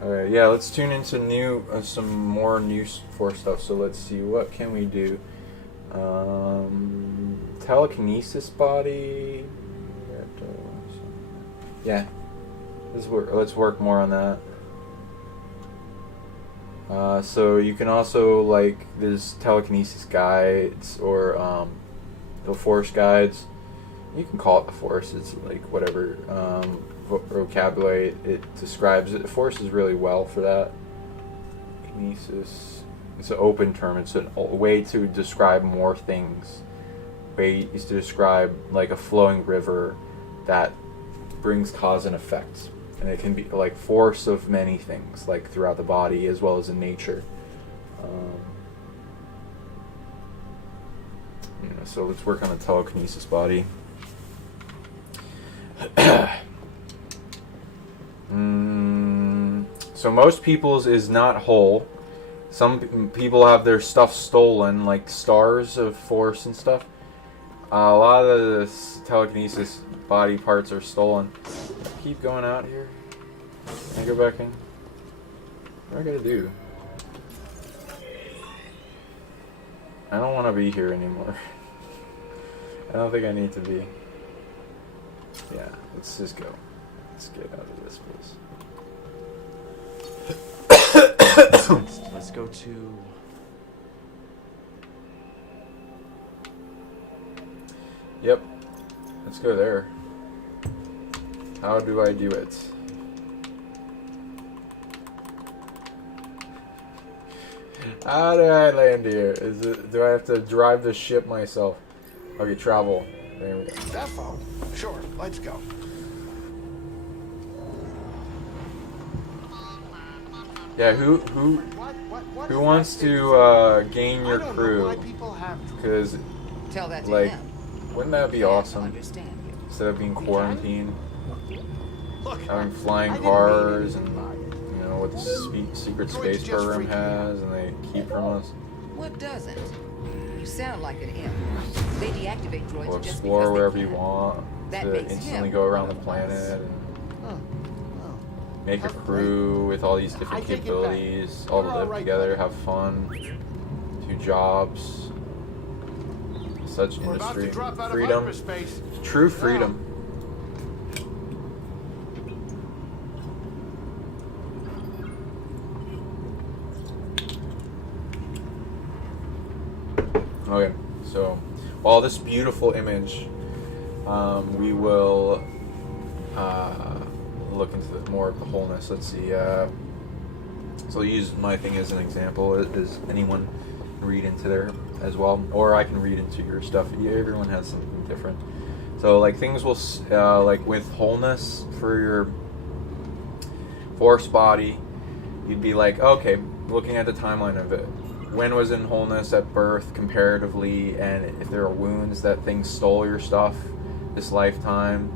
Alright, yeah, let's tune into some more new Force stuff. So let's see, what can we do? Telekinesis body. Yeah, let's work more on that. So you can also, like, there's telekinesis guides or the Force guides. You can call it the Force. It's like whatever vocabulary it describes it. The Force is really well for that. Kinesis. It's an open term. It's a way to describe more things. Way is to describe like a flowing river that brings cause and effect, and it can be like force of many things, like throughout the body as well as in nature. So let's work on the telekinesis body. So most people's is not whole. Some people have their stuff stolen, like stars of force and stuff. A lot of the telekinesis body parts are stolen. Keep going out here. Can I go back in? What do I gotta do? I don't want to be here anymore. I don't think I need to be. Yeah, let's just go. Let's get out of this place. Let's go to... Yep. Let's go there. How do I do it? How do I land here? Do I have to drive the ship myself? Okay, travel. There we go. Zepho. Sure, let's go. Yeah, who wants to gain your crew? Because, Tell that to like, him. wouldn't that be He'll awesome? understand you. Instead of being quarantined, Look, having flying I didn't mean cars and, anything. you know, what the secret space just program freaking has, and they keep from us. What doesn't? You sound like an imp. They deactivate droids We'll just explore because wherever they you can. want That to makes instantly him go around one the of planet us. and Oh, make a Have a crew with all these I different take it back. capabilities, all to We're all live right, together, buddy. have fun, do jobs, such We're about to industry, drop out of freedom, hyperspace. true freedom. Okay, so while this beautiful image, we will look into more of the wholeness. Let's see. So I'll use my thing as an example. Does anyone read into there as well? Or I can read into your stuff. Yeah, everyone has something different. So like things will, like with wholeness for your force body, you'd be like, okay, looking at the timeline of it. When was in wholeness at birth comparatively, and if there are wounds that things stole your stuff this lifetime,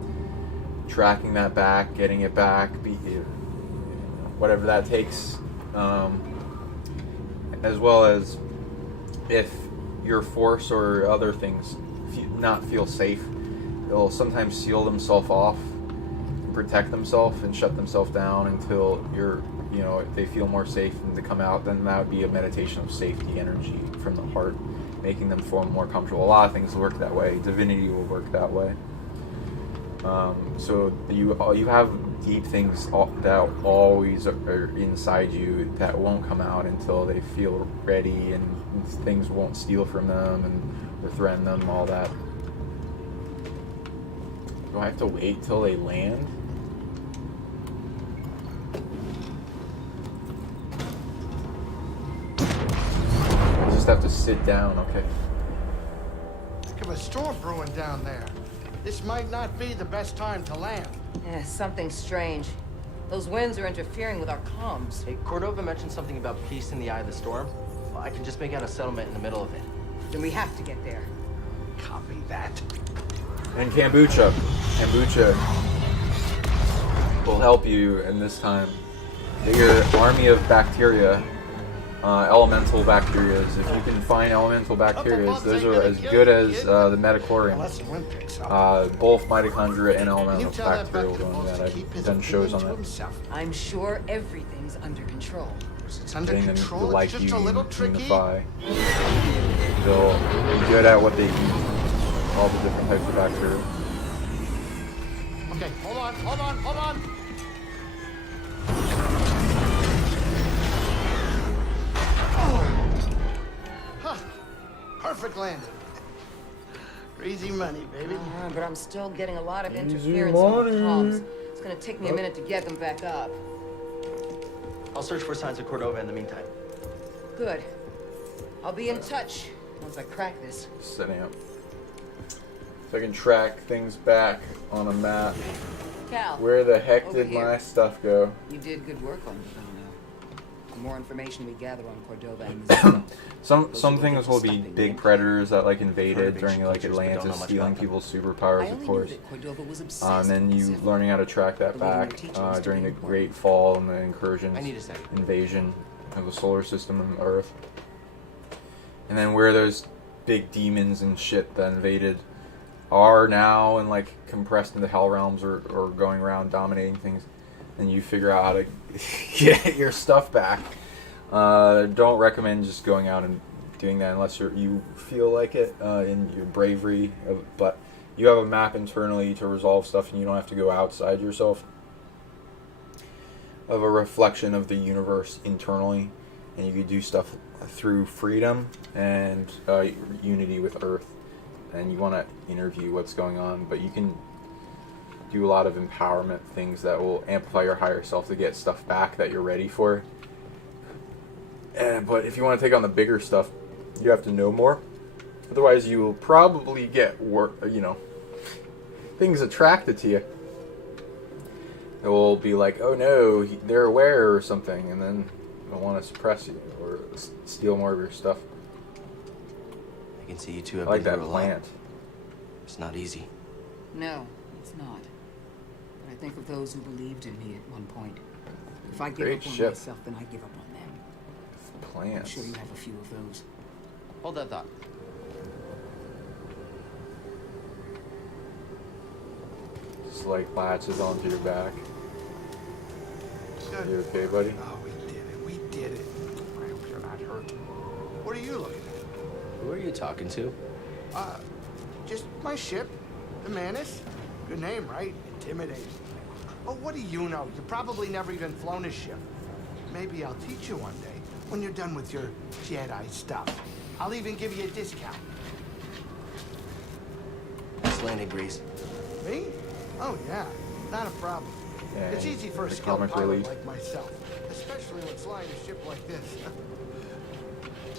tracking that back, getting it back, whatever that takes, as well as if your force or other things not feel safe, they'll sometimes seal themselves off, protect themselves, and shut themselves down until they feel more safe and to come out. Then that would be a meditation of safety energy from the heart, making them feel more comfortable. A lot of things work that way. Divinity will work that way. So you have deep things that always are inside you that won't come out until they feel ready, and things won't steal from them and or threaten them, all that. Do I have to wait till they land? I just have to sit down, okay. Think of a storm brewing down there. This might not be the best time to land. Yeah, something strange. Those winds are interfering with our comms. Hey, Cordova mentioned something about peace in the eye of the storm. Well, I can just make out a settlement in the middle of it. Then we have to get there. Copy that. And kombucha will help you in this time. Your army of bacteria, elemental bacteria. If you can find elemental bacteria, those are as good as the metachlorians. Unless the wind picks up. Both mitochondria and Can you elemental tell that bacteria will back to go the into boss that. to keep I've his done shows on opinion to that. himself? I'm sure everything's under control. It's under Getting them to control. like It's you, just a little tricky. unify. They'll be good at what they eat. All the different types of bacteria. Okay, hold on. Huh. Perfect landing. Easy money, baby. But I'm still getting a lot of Easy interference on the money. comms. It's gonna take me a minute to get them back up. I'll search for signs of Cordova in the meantime. Good. I'll be in touch once I crack this. Setting up. So I can track things back on a map. Cal, Where the heck over did here. my stuff go? You did good work on it. The more information we gather on Cordova and the zepho, Some things will be big predators that like invaded during like Atlantis, stealing people's superpowers, of course. And then you learning how to track that back during the Great Fall and the incursions, invasion of the solar system and Earth. And then where those big demons and shit that invaded are now and like compressed into hell realms or going around dominating things, and you figure out how to get your stuff back. Don't recommend just going out and doing that unless you feel like it in your bravery. But you have a map internally to resolve stuff, and you don't have to go outside yourself. Of a reflection of the universe internally, and you can do stuff through freedom and unity with Earth. And you want to interview what's going on, but you can do a lot of empowerment things that will amplify your higher self to get stuff back that you're ready for. But if you want to take on the bigger stuff, you have to know more. Otherwise, you will probably get things attracted to you. It will be like, oh no, they're aware or something, and then they'll want to suppress you or steal more of your stuff. I can see you two have I like been that through a lot. plant. It's not easy. No, it's not. But I think of those who believed in me at one point. If I give Great up on ship. myself, then I give up on them. I'm Plants. sure you have a few of those. Hold that thought. Just like latches onto your back. Good. You okay, buddy? Oh, we did it. We did it. I hope you're not hurt. What are you looking at? Who are you talking to? Just my ship, the Manus. Good name, right? Intimidating. Oh, what do you know? You probably never even flown a ship. Maybe I'll teach you one day when you're done with your Jedi stuff. I'll even give you a discount. Just landing grease. Me? Oh, yeah. Not a problem. Yeah, It's easy for a the skilled comic pilot relief. like myself, especially when flying a ship like this.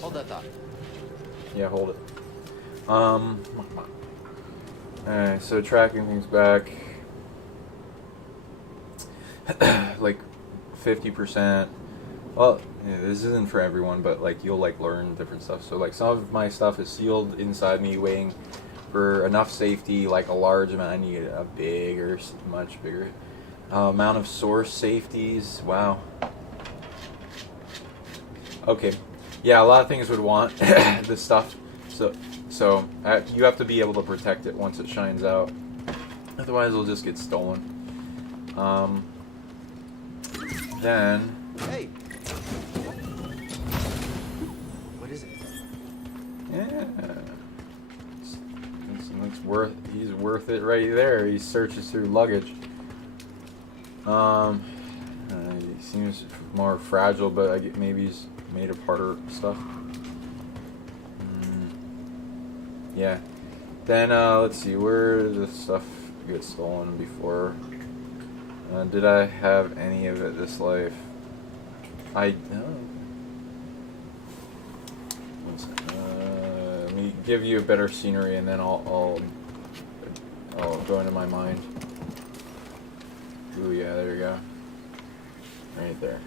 Hold that thought. Yeah, hold it. Alright, so tracking things back like 50%. Well, yeah, this isn't for everyone, but like you'll like learn different stuff. So like some of my stuff is sealed inside me, waiting for enough safety, like a large amount. I need a bigger, much bigger amount of source safeties. Wow. Okay. Yeah, a lot of things would want this stuff. So you have to be able to protect it once it shines out. Otherwise, it'll just get stolen. Then. Hey. What is it? Yeah. He's worth it right there. He searches through luggage. He seems more fragile, but I get maybe he's made of harder stuff. Yeah. Then let's see, where did this stuff get stolen before? Did I have any of it this life? Let me give you a better scenery, and then I'll go into my mind. Ooh, yeah, there you go. Right there.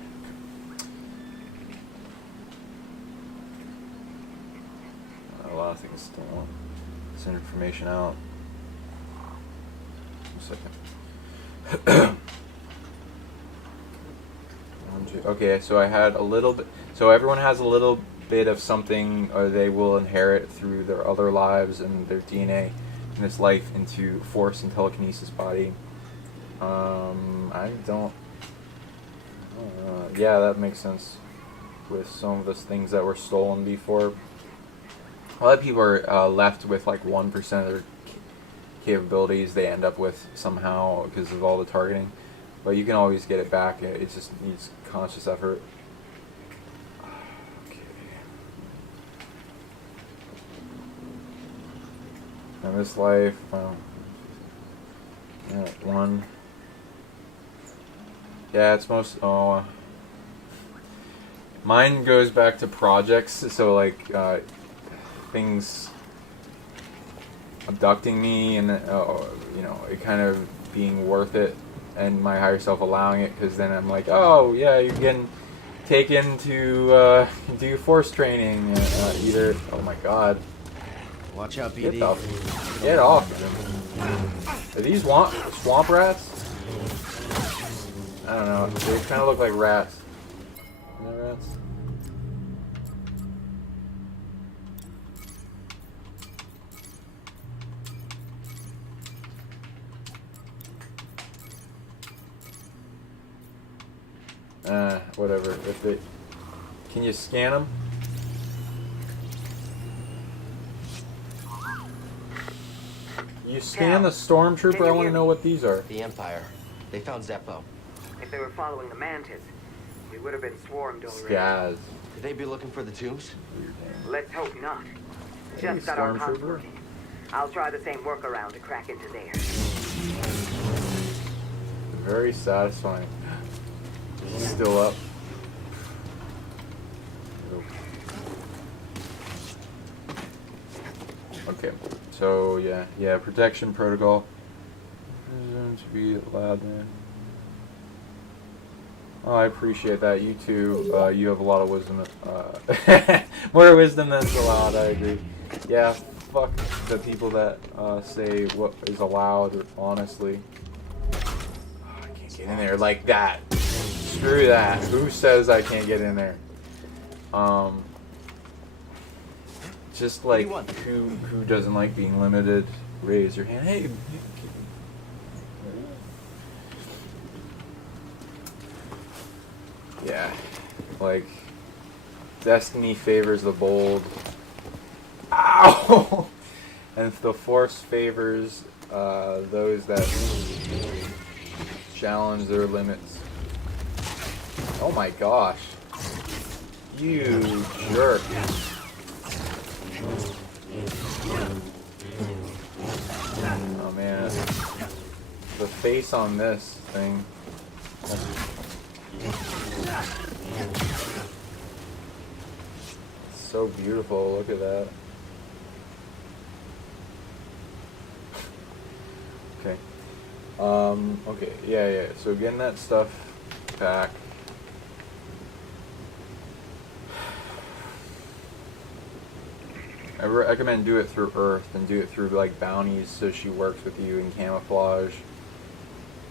A lot of things stolen. Send information out. 1 second. Okay, so I had a little bit. So everyone has a little bit of something, or they will inherit through their other lives and their DNA in this life into force and telekinesis body. I don't. Yeah, that makes sense with some of the things that were stolen before. A lot of people are left with like 1% of their capabilities they end up with somehow because of all the targeting. But you can always get it back. It just needs conscious effort. Okay. In this life, one. Yeah, it's most. Mine goes back to projects. So like things abducting me, and it kind of being worth it. And my higher self allowing it, because then I'm like, oh yeah, you're getting taken to do force training. Either, oh my god. Watch out, Get BD. Get off of him. Are these swamp rats? I don't know. They kind of look like rats. Are they rats? Whatever. If they, can you scan them? You scan the stormtrooper. I want to know what these are. The Empire. They found Zepho. If they were following the mantis, we would have been swarmed already. Scaz. Could they be looking for the tombs? Let's hope not. Hey, Just got our stormtrooper. pumps working. I'll try the same workaround to crack into there. Very satisfying. He's still up. Okay, so yeah, protection protocol. To be allowed, man. Oh, I appreciate that. You too. You have a lot of wisdom. More wisdom than's allowed. I agree. Yeah, fuck the people that say what is allowed. Honestly, I can't get in there like that. Screw that. Who says I can't get in there? Just like who doesn't like being limited? Raise your hand. Hey. Yeah, like destiny favors the bold. Ow! And the force favors those that challenge their limits. Oh my gosh. You jerk. Oh man. The face on this thing. So beautiful, look at that. Okay. Okay, yeah. So getting that stuff back. I recommend do it through Earth and do it through like bounties so she works with you in camouflage.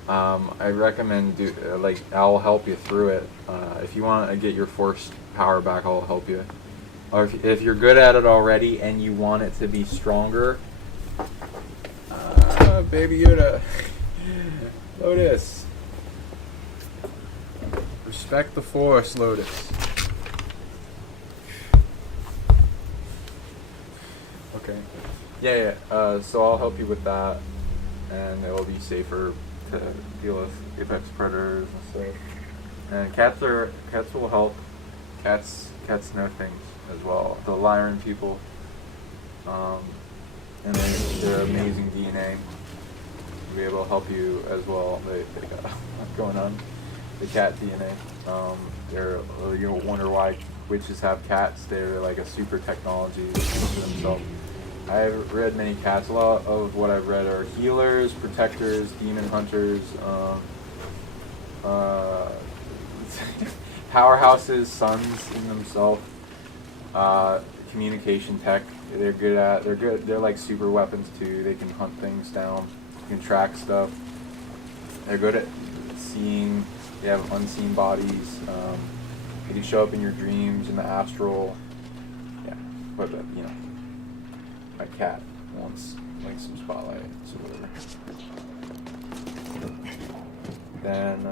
I recommend like I'll help you through it. If you want to get your force power back, I'll help you. Or if you're good at it already and you want it to be stronger, Baby Yoda, Lotus, respect the force, Lotus. Okay. Yeah. So I'll help you with that, and it'll be safer to deal with apex predators and stuff. And cats will help. Cats know things as well. The Lyran people, and they're amazing DNA. Will be able to help you as well. They got a lot going on. The cat DNA. You'll wonder why witches have cats. They're like a super technology to themselves. I've read many cats. A lot of what I've read are healers, protectors, demon hunters, powerhouses, suns in themselves, communication tech. They're good. They're like super weapons too. They can hunt things down. You can track stuff. They're good at seeing. They have unseen bodies. They can show up in your dreams, in the astral. Yeah, but my cat wants like some spotlight, so whatever. Then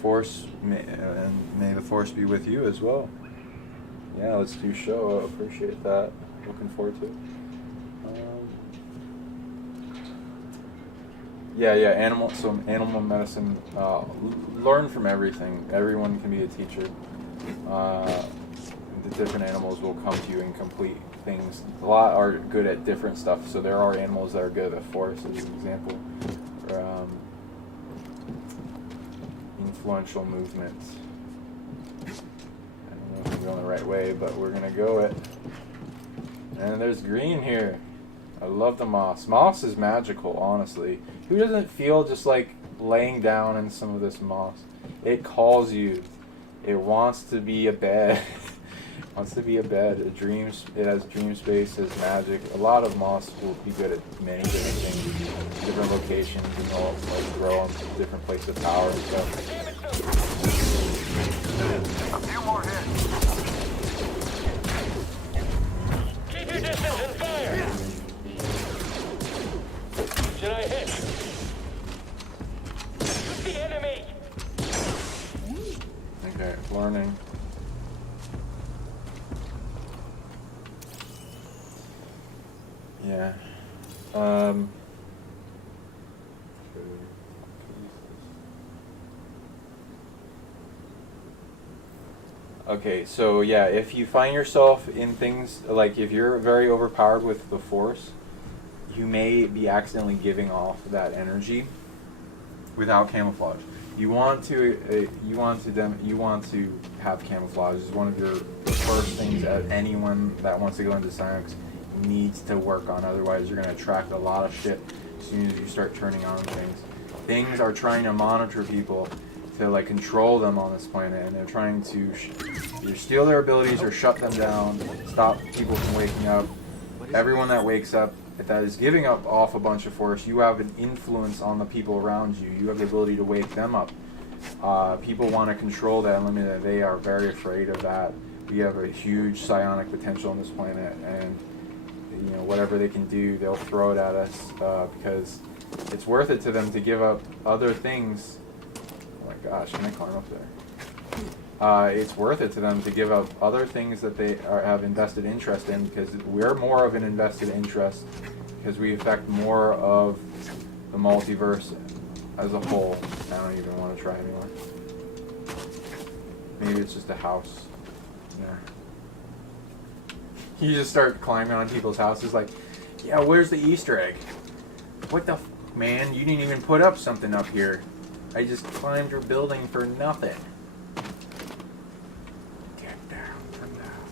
force, may the force be with you as well. Yeah, let's do show. I appreciate that. Looking forward to it. Animal medicine. Learn from everything. Everyone can be a teacher. The different animals will come to you and complete things. A lot are good at different stuff. So there are animals that are good at force, as an example. Or, influential movements. I don't know if we're going the right way, but we're gonna go it. And there's green here. I love the moss. Moss is magical, honestly. Who doesn't feel just like laying down in some of this moss? It calls you. It wants to be a bed. It wants to be a bed. It has dream space, has magic. A lot of moss will be good at many different things, different locations, and they'll like grow on different places of power and stuff. A few more hits. Keep your distance and fire! Should I hit? Shoot the enemy! Okay, learning. Yeah. Okay, so yeah, if you find yourself in things, like if you're very overpowered with the Force, you may be accidentally giving off that energy without camouflage. You want to have camouflage. It's one of your first things that anyone that wants to go into psionics needs to work on. Otherwise, you're going to attract a lot of shit as soon as you start turning on things. Things are trying to monitor people to like control them on this planet, and they're trying to either steal their abilities or shut them down, stop people from waking up. Everyone that wakes up that is giving up off a bunch of force, you have an influence on the people around you. You have the ability to wake them up. People want to control that and limit it. They are very afraid of that. We have a huge psionic potential on this planet, and you know, whatever they can do, they'll throw it at us because it's worth it to them to give up other things. Oh my gosh, can I climb up there? It's worth it to them to give up other things that they have invested interest in, because we're more of an invested interest because we affect more of the multiverse as a whole. I don't even want to try anymore. Maybe it's just a house. Yeah. You just start climbing on people's houses like, yeah, where's the Easter egg? What the man? You didn't even put up something up here. I just climbed your building for nothing. Get down, come down.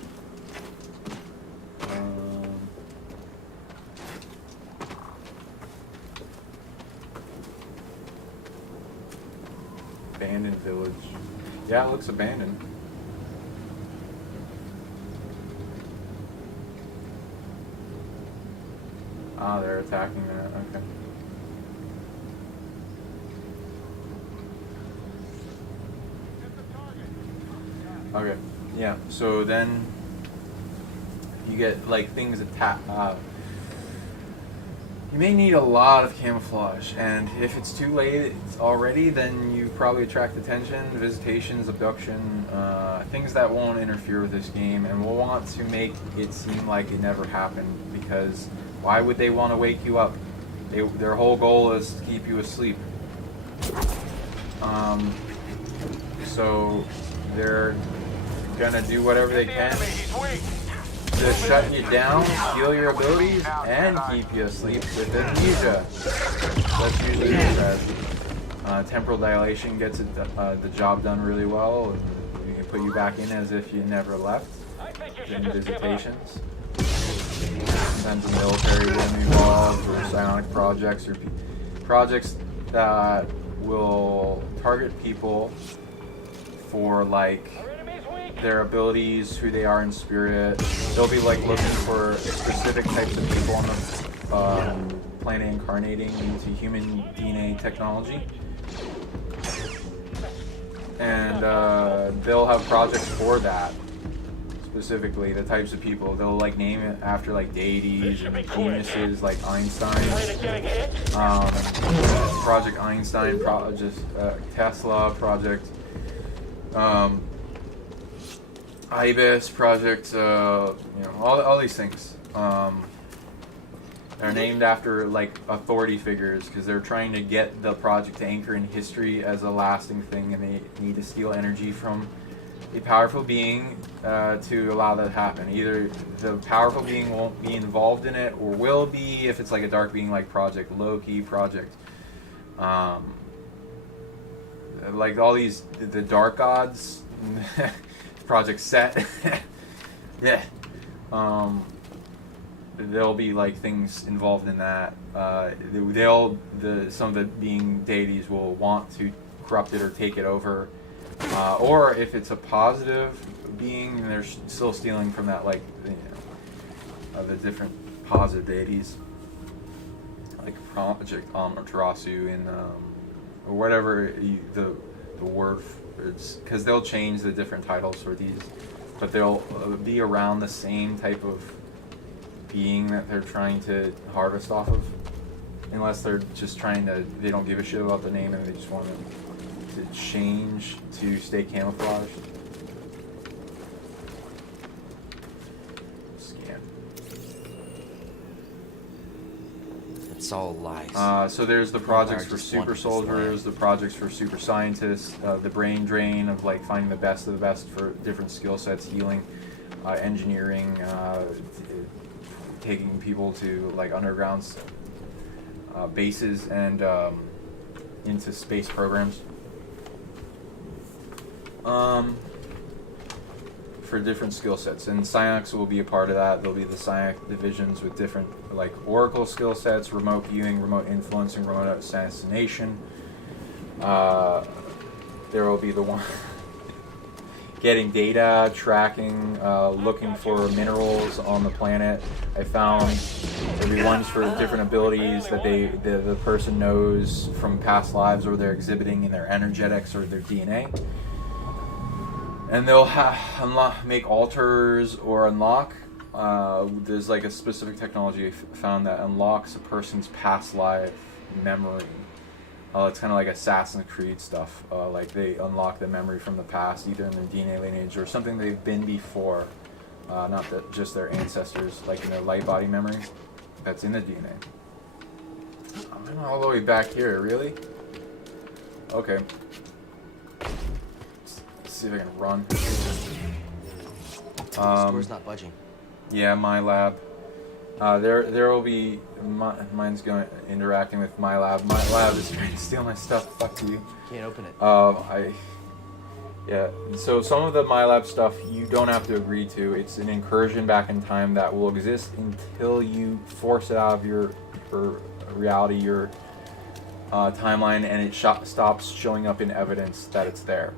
Abandoned village. Yeah, it looks abandoned. Ah, they're attacking that. Okay. Okay. Yeah. So then you get like things attack. You may need a lot of camouflage, and if it's too late already, then you probably attract attention, visitations, abduction, things that won't interfere with this game, and will want to make it seem like it never happened, because why would they want to wake you up? Their whole goal is to keep you asleep. So they're gonna do whatever they can to shut you down, steal your abilities, and keep you asleep with amnesia. That's usually the strategy. Temporal dilation gets the job done really well. And you can put you back in as if you never left. In visitations. Sometimes the military will be involved, or psionic projects, or projects that will target people for like their abilities, who they are in spirit. They'll be like looking for specific types of people on the planet incarnating into human DNA technology. And they'll have projects for that. Specifically, the types of people. They'll like name it after like deities and geniuses like Einstein. Project Einstein, Project Tesla, Project Ibis, Project, all these things. They're named after like authority figures because they're trying to get the project to anchor in history as a lasting thing, and they need to steal energy from a powerful being to allow that to happen. Either the powerful being won't be involved in it, or will be if it's like a dark being like Project Loki, Project like all these the dark gods. Project Set. Yeah. there'll be like things involved in that. Some of the being deities will want to corrupt it or take it over, or if it's a positive being, they're still stealing from that, like, the different positive deities, like Project Amaterasu in or whatever the word, it's because they'll change the different titles for these, but they'll be around the same type of being that they're trying to harvest off of, unless they're just they don't give a shit about the name and they just want to change to stay camouflaged. Scan. It's all lies. So there's the projects for just super wanted this soldiers, land. the projects for super scientists, the brain drain of like finding the best of the best for different skill sets, healing, engineering, taking people to like underground bases and into space programs. For different skill sets, and Psionics will be a part of that. There'll be the Psionic divisions with different like oracle skill sets, remote viewing, remote influencing, remote assassination. There will be the one getting data, tracking, looking for minerals on the planet. I found there'll be ones for different abilities that the person knows from past lives, or they're exhibiting in their energetics or their DNA. And they'll make altars or unlock. There's like a specific technology I found that unlocks a person's past life memory. It's kind of like Assassin's Creed stuff. Like they unlock the memory from the past, either in their DNA lineage or something they've been before. Not just their ancestors, like in their light body memory. That's in the DNA. I'm all the way back here, really? Okay. See if I can run. Store's not budging. Yeah, my lab. There will be mine's going interacting with my lab. My lab is trying to steal my stuff. Fuck you. Can't open it. Yeah. So some of the my lab stuff you don't have to agree to. It's an incursion back in time that will exist until you force it out of your reality, your timeline, and it stops showing up in evidence that it's there.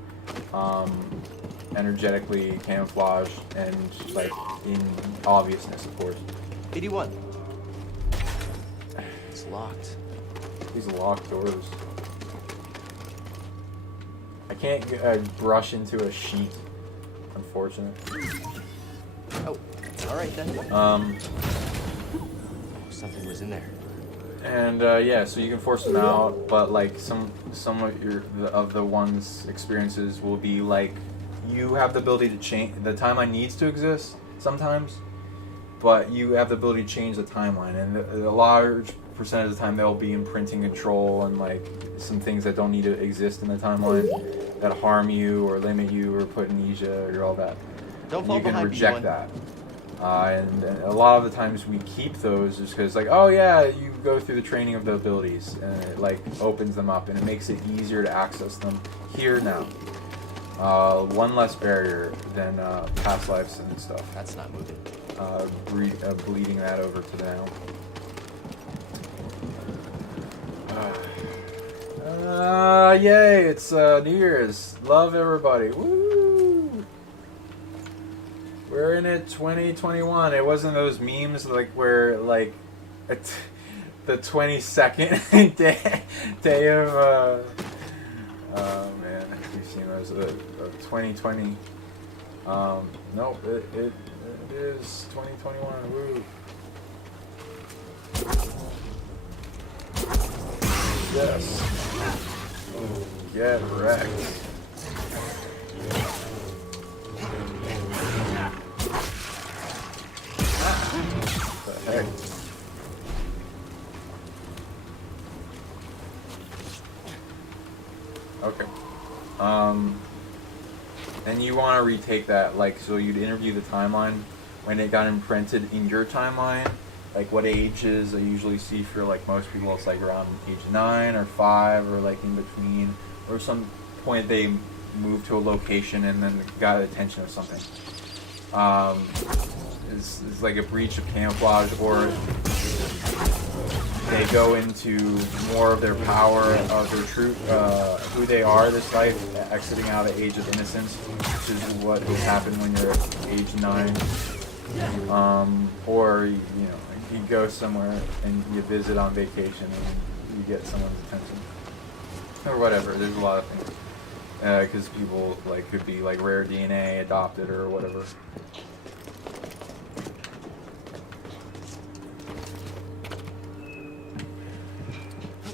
Energetically camouflaged and like in obviousness, of course. 81. It's locked. These locked doors. I can't brush into a sheet, unfortunately. Oh, all right then. Something was in there. And yeah, so you can force them out, but like some of the ones experiences will be like you have the ability to change. The timeline needs to exist sometimes, but you have the ability to change the timeline, and a large percentage of the time they'll be imprinting control and like some things that don't need to exist in the timeline that harm you or limit you or put amnesia or all that. Don't fall you can behind reject B1. that. And a lot of the times we keep those just because, like, oh yeah, you go through the training of the abilities, and it like opens them up and it makes it easier to access them here now. One less barrier than past lives and stuff. That's not moving. Bleeding that over to now. Yay! It's New Year's. Love everybody. Woo! We're in it 2021. It wasn't those memes like where like the 22nd day of oh man, you've seen those of 2020. No, it is 2021. Woo! Yes. Oh, get wrecked. What the heck? Okay. And you want to retake that, like, so you'd interview the timeline when it got imprinted in your timeline, like what ages I usually see for like most people. It's like around age 9 or 5 or like in between, or some point they moved to a location and then got the attention of something. is like a breach of camouflage, or they go into more of their power of their true who they are this life, exiting out of age of innocence, which is what has happened when you're age 9. Or you go somewhere and you visit on vacation and you get someone's attention, or whatever. There's a lot of things, because people like could be like rare DNA, adopted, or whatever.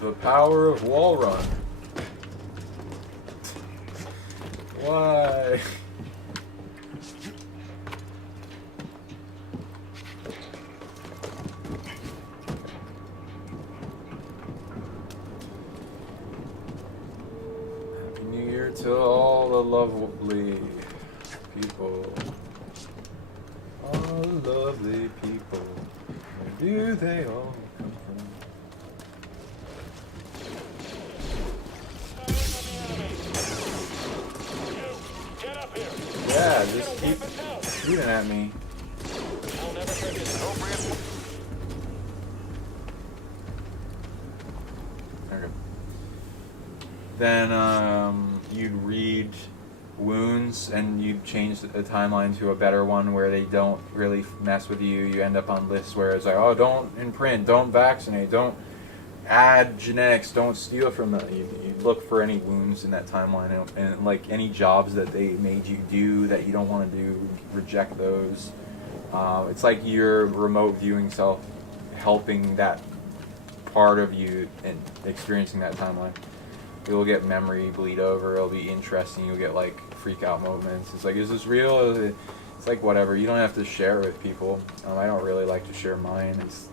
The power of wall run. Why? Happy New Year to all the lovely people. All the lovely people. Where do they all come from? Yeah, just keep shooting at me. Okay. Then you'd read wounds and you'd change the timeline to a better one where they don't really mess with you. You end up on lists where it's like, oh, don't imprint, don't vaccinate, don't add genetics, don't steal from them. You look for any wounds in that timeline, and like any jobs that they made you do that you don't want to do, reject those. It's like your remote viewing self helping that part of you and experiencing that timeline. You'll get memory bleed over, it'll be interesting, you'll get like freak out moments. It's like, is this real? It's like whatever, you don't have to share it with people. I don't really like to share mine. It's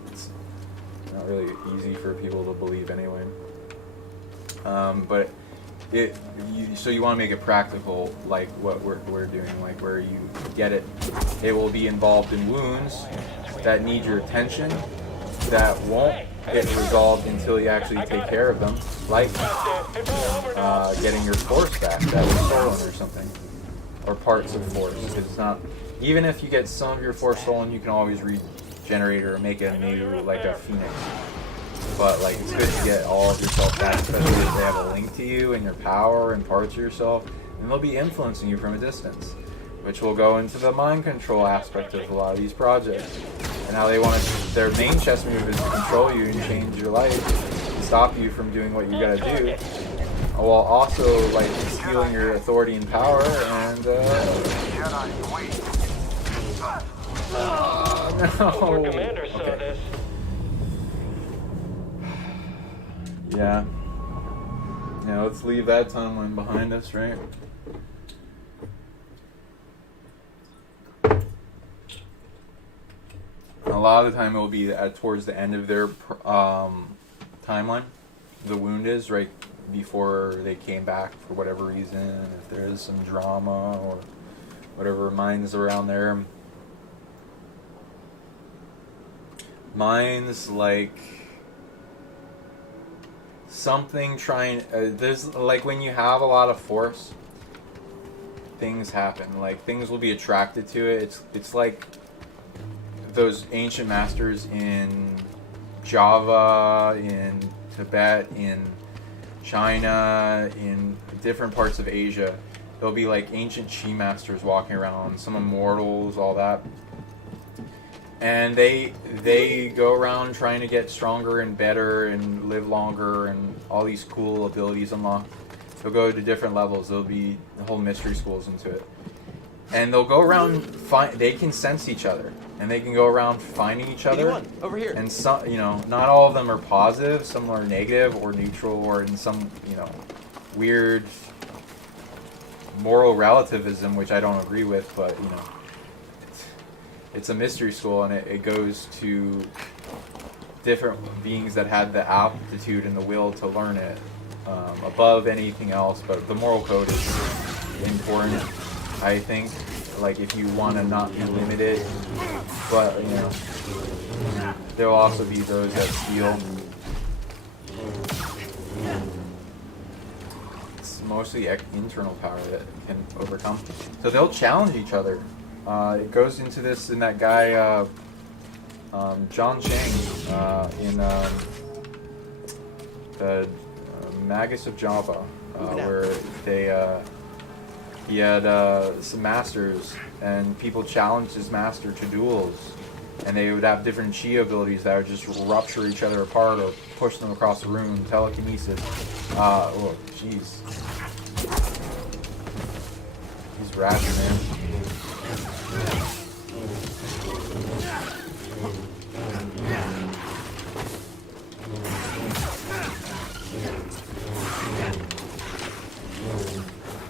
not really easy for people to believe anyway. But so you want to make it practical, like what we're doing, like where you get it. It will be involved in wounds that need your attention, that won't get resolved until you actually take care of them, like getting your force back that was stolen or something, or parts of force. It's not, even if you get some of your force stolen, you can always regenerate or make it new, like a phoenix. But like, it's good to get all of yourself back, especially if they have a link to you and your power and parts of yourself, and they'll be influencing you from a distance, which will go into the mind control aspect of a lot of these projects. And how they want to, their main chess move is to control you and change your life, and stop you from doing what you gotta do, while also like stealing your authority and power. And no. Okay. Yeah. Yeah, let's leave that timeline behind us, right? A lot of the time it will be towards the end of their timeline. The wound is right before they came back for whatever reason. If there is some drama or whatever mine's around there. Mine's like something trying. There's like when you have a lot of force, things happen. Like things will be attracted to it. It's like those ancient masters in Java, in Tibet, in China, in different parts of Asia. There'll be like ancient chi masters walking around, some immortals, all that. And they go around trying to get stronger and better and live longer and all these cool abilities unlocked. They'll go to different levels. There'll be the whole mystery schools into it. And they'll go around, they can sense each other. And they can go around finding each other. 81, over here. And some, not all of them are positive. Some are negative or neutral, or in some, weird moral relativism, which I don't agree with. But it's a mystery school, and it goes to different beings that had the aptitude and the will to learn it above anything else. But the moral code is important, I think. Like if you want to not be limited, but there will also be those that steal. It's mostly internal power that can overcome. So they'll challenge each other. It goes into this in that guy John Chang in the Magus of Java, where he had some masters, and people challenged his master to duels, and they would have different chi abilities that would just rupture each other apart or push them across the room. Telekinesis. Oh, jeez. He's rapping, man.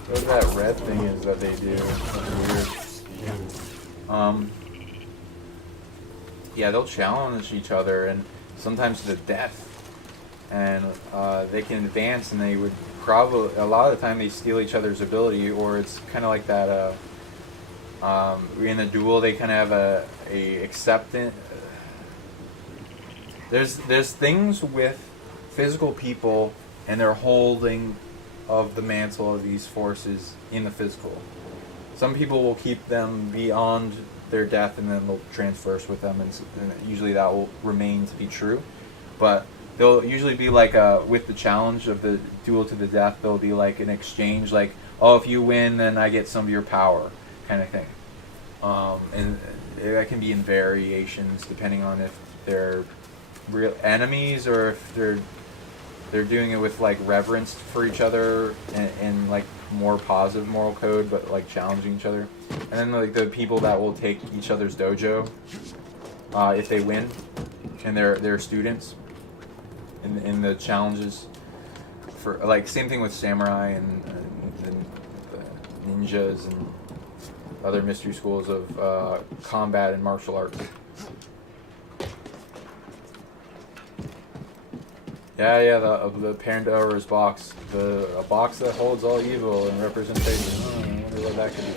What that red thing is that they do. That's weird. Yeah, they'll challenge each other, and sometimes to the death. And they can advance, and they would probably, a lot of the time, they steal each other's ability, or it's kind of like that. In a duel, they kind of have a acceptance. There's things with physical people, and their holding of the mantle of these forces in the physical. Some people will keep them beyond their death, and then they'll transverse with them, and usually that will remain to be true. But they'll usually be like with the challenge of the duel to the death, there'll be like an exchange, like, oh, if you win, then I get some of your power, kind of thing. And that can be in variations depending on if they're real enemies or if they're doing it with like reverence for each other and like more positive moral code, but like challenging each other. And then like the people that will take each other's dojo if they win, and they're students in the challenges. For like same thing with samurai and ninjas and other mystery schools of combat and martial arts. Yeah, the Pandora's box, a box that holds all evil and representation. Oh, I wonder what that could be.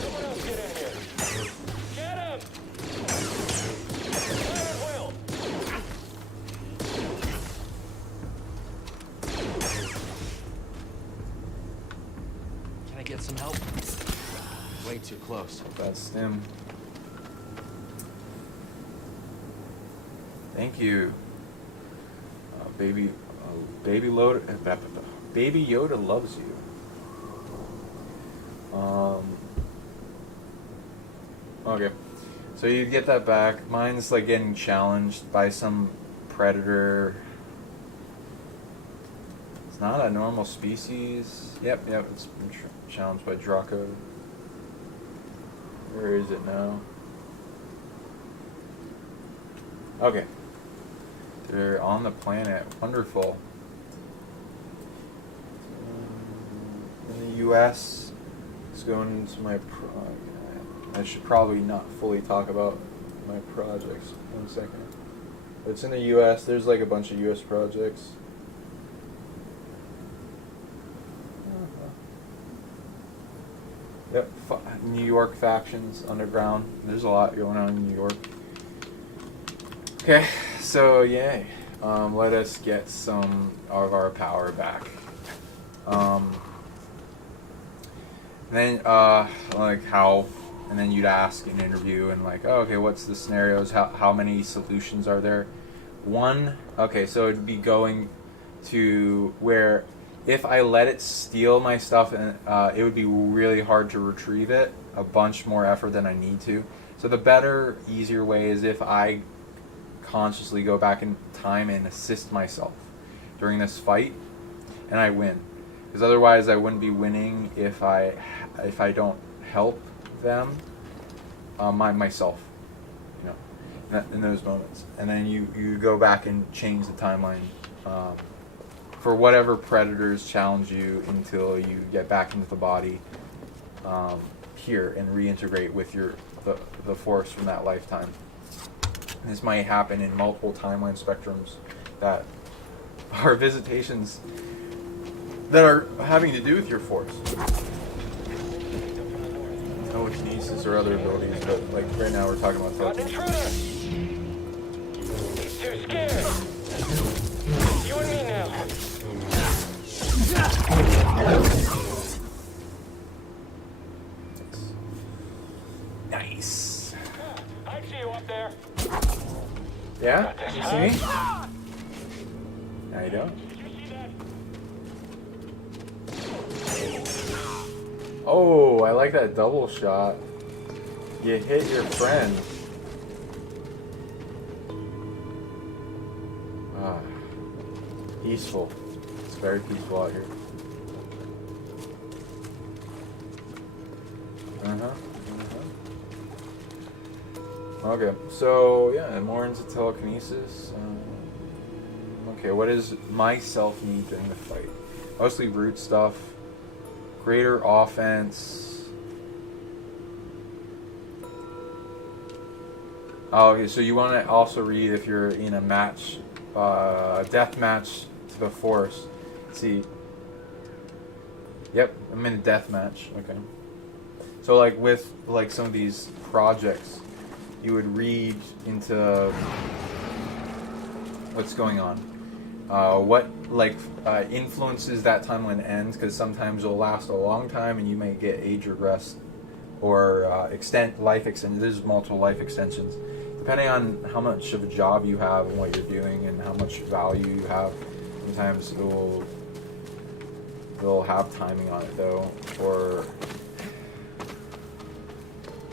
Someone else get in here. Get him! Fire at will. Can I get some help? Way too close. That's him. Thank you, baby Yoda loves you. Okay, so you get that back. Mine's like getting challenged by some predator. It's not a normal species. Yep, it's been challenged by Draco. Where is it now? Okay. They're on the planet. Wonderful. In the U.S., it's going into my I should probably not fully talk about my projects. 1 second. But it's in the U.S. There's like a bunch of U.S. projects. Yep. New York factions, underground. There's a lot going on in New York. Okay, so yay. Let us get some of our power back. Then, like how, and then you'd ask in an interview and like, oh, okay, what's the scenarios? How many solutions are there? One, okay, so it'd be going to where if I let it steal my stuff, and it would be really hard to retrieve it, a bunch more effort than I need to. So the better, easier way is if I consciously go back in time and assist myself during this fight, and I win. Because otherwise, I wouldn't be winning if I don't help them, myself, you know, in those moments. And then you go back and change the timeline for whatever predators challenge you until you get back into the body here and reintegrate with the force from that lifetime. This might happen in multiple timeline spectrums that are visitations that are having to do with your force. Telekinesis or other abilities, but like right now we're talking about Got an telekinesis. intruder! He's too scared! You and me now! Yeah? Got this, You huh? see me? Now you don't. Did you see that? Oh, I like that double shot. You hit your friend. Ah, peaceful. It's very peaceful out here. Okay, so yeah, more into telekinesis. Okay, what does myself need in the fight? Mostly root stuff, greater offense. Oh, okay, so you want to also read if you're in a match, a death match to the Force. See. Yep, I'm in a death match. Okay. So like with like some of these projects, you would read into what's going on, what like influences that timeline ends, because sometimes it'll last a long time and you might get age regress or life extension. There's multiple life extensions depending on how much of a job you have and what you're doing and how much value you have. Sometimes they'll have timing on it though, or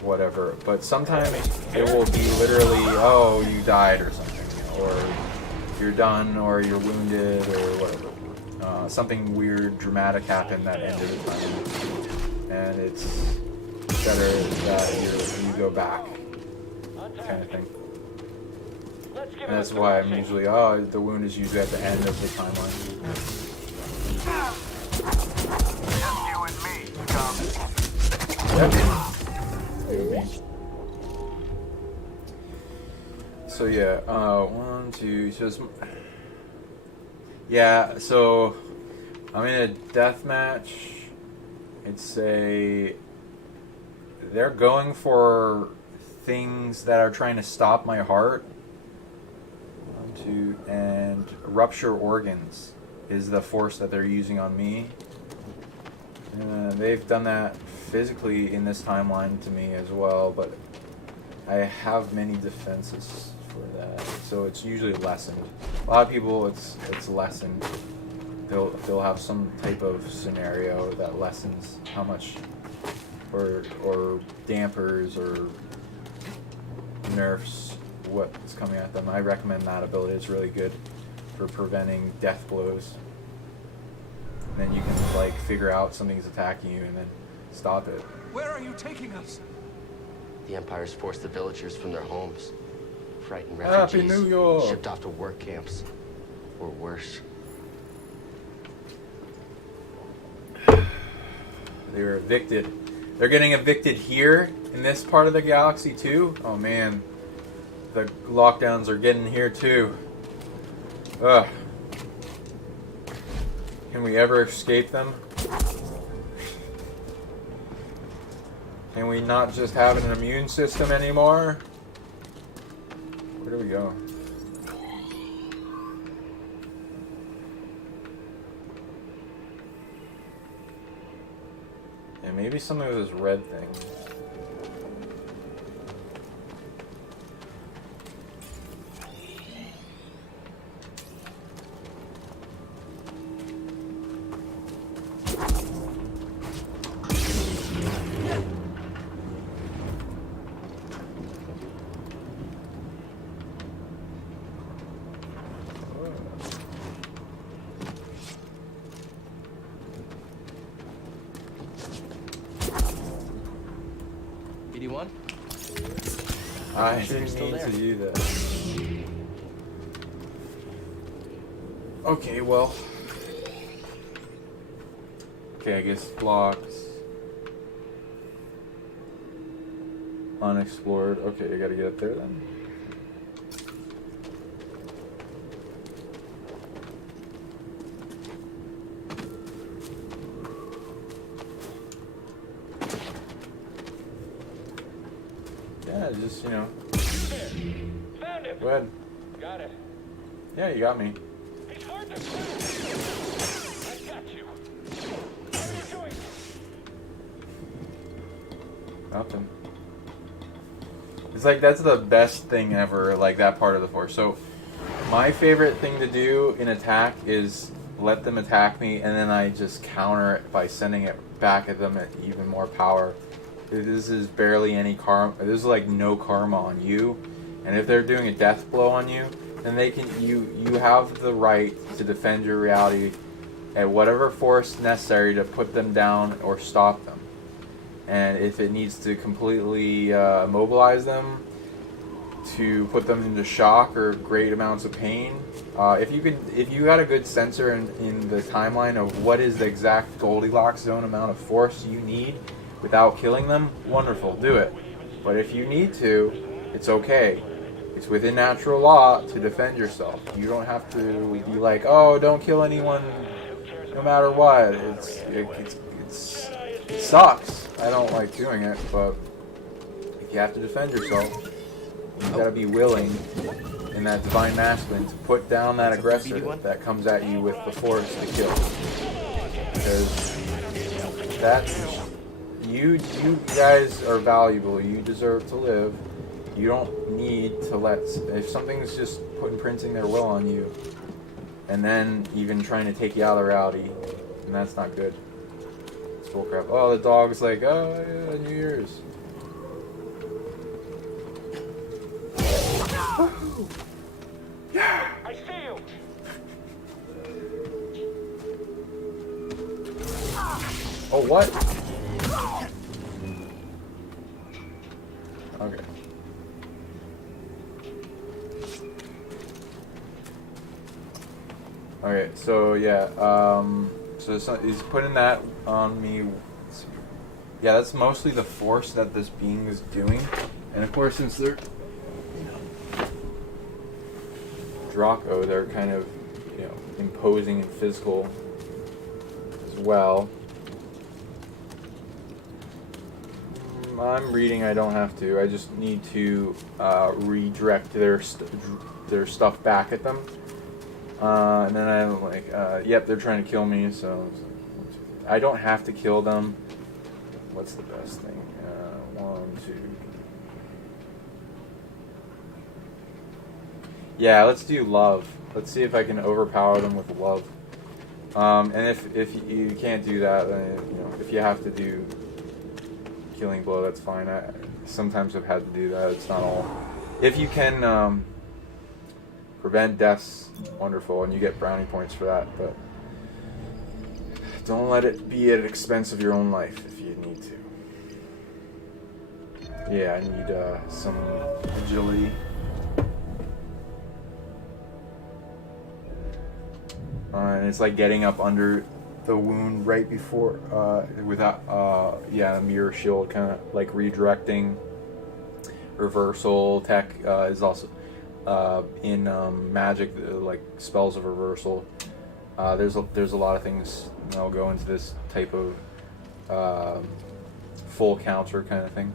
whatever, but sometimes it will be literally, oh, you died or something, or you're done, or you're wounded, or whatever. Something weird, dramatic happened that ended the time, and it's better that you go back, kind of thing. And that's why I'm usually, the wound is usually at the end of the timeline. Just you and me, scum. Yep. So yeah, 1, 2, yeah, so I'm in a death match. They're going for things that are trying to stop my heart. 1, 2, and rupture organs is the force that they're using on me. They've done that physically in this timeline to me as well, but I have many defenses for that, so it's usually lessened. A lot of people, it's lessened. They'll have some type of scenario that lessens how much, or dampers or nerfs what's coming at them. I recommend that ability. It's really good for preventing death blows. And then you can like figure out something's attacking you and then stop it. Where are you taking us? The Empire's forced the villagers from their homes. Frightened Happy refugees. New York. Shipped off to work camps. Or worse. They were evicted. They're getting evicted here in this part of the galaxy too. Oh man, the lockdowns are getting here too. Ugh. Can we ever escape them? Can we not just have an immune system anymore? Where do we go? And maybe something with this red thing. I didn't mean to do that. Okay, well. Okay, I guess blocks. Unexplored. Okay, I gotta get up there then. Yeah, just, you know. Found him. Go ahead. Got it. Yeah, you got me. He's hard to find. I got you. What are you doing? Nothing. It's like, that's the best thing ever, like that part of the Force. So my favorite thing to do in attack is let them attack me, and then I just counter it by sending it back at them at even more power. This is barely any karma. This is like no karma on you. And if they're doing a death blow on you, then they can. You have the right to defend your reality at whatever force necessary to put them down or stop them. And if it needs to completely immobilize them, to put them into shock or great amounts of pain, if you got a good sensor in the timeline of what is the exact Goldilocks zone amount of force you need without killing them, wonderful, do it. But if you need to, it's okay. It's within natural law to defend yourself. You don't have to be like, oh, don't kill anyone no matter what. It sucks. I don't like doing it, but if you have to defend yourself, you gotta be willing in that divine masculine to put down that aggressor that comes at you with the force to kill. Because that's you guys are valuable. You deserve to live. You don't need to let, if something's just imprinting their will on you, and then even trying to take you out of reality, and that's not good. It's bullcrap. Oh, the dog's like, oh yeah, New Year's. Yeah! I see you! Oh, what? Okay. Okay, so yeah, so he's putting that on me. Yeah, that's mostly the force that this being is doing. And of course, since they're, Draco, they're kind of, imposing and physical as well. I'm reading, I don't have to. I just need to redirect their stuff back at them. And then I'm like, yep, they're trying to kill me, so I don't have to kill them. What's the best thing? 1, 2. Yeah, let's do love. Let's see if I can overpower them with love. And if you can't do that, then if you have to do killing blow, that's fine. I sometimes have had to do that. It's not all. If you can prevent deaths, wonderful, and you get brownie points for that. But don't let it be at the expense of your own life if you need to. Yeah, I need some agility. And it's like getting up under the wound right before, without, a mirror shield, kind of like redirecting. Reversal tech is also in magic, like spells of reversal. There's a lot of things that'll go into this type of full counter kind of thing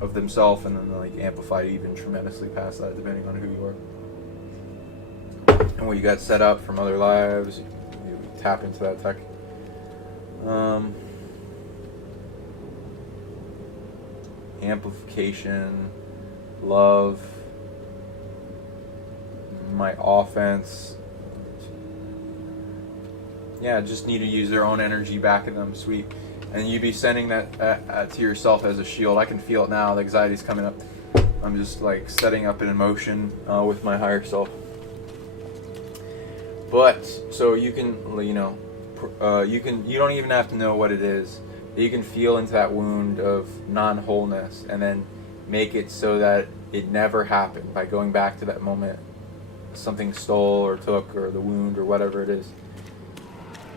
of themselves, and then like amplified even tremendously past that, depending on who you are and what you got set up from other lives. You tap into that tech. Amplification, love, my offense. Yeah, just need to use their own energy back at them. Sweet. And you'd be sending that to yourself as a shield. I can feel it now. The anxiety's coming up. I'm just like setting up an emotion with my higher self. But so you can, you don't even have to know what it is. You can feel into that wound of non-wholeness and then make it so that it never happened by going back to that moment something stole or took, or the wound or whatever it is,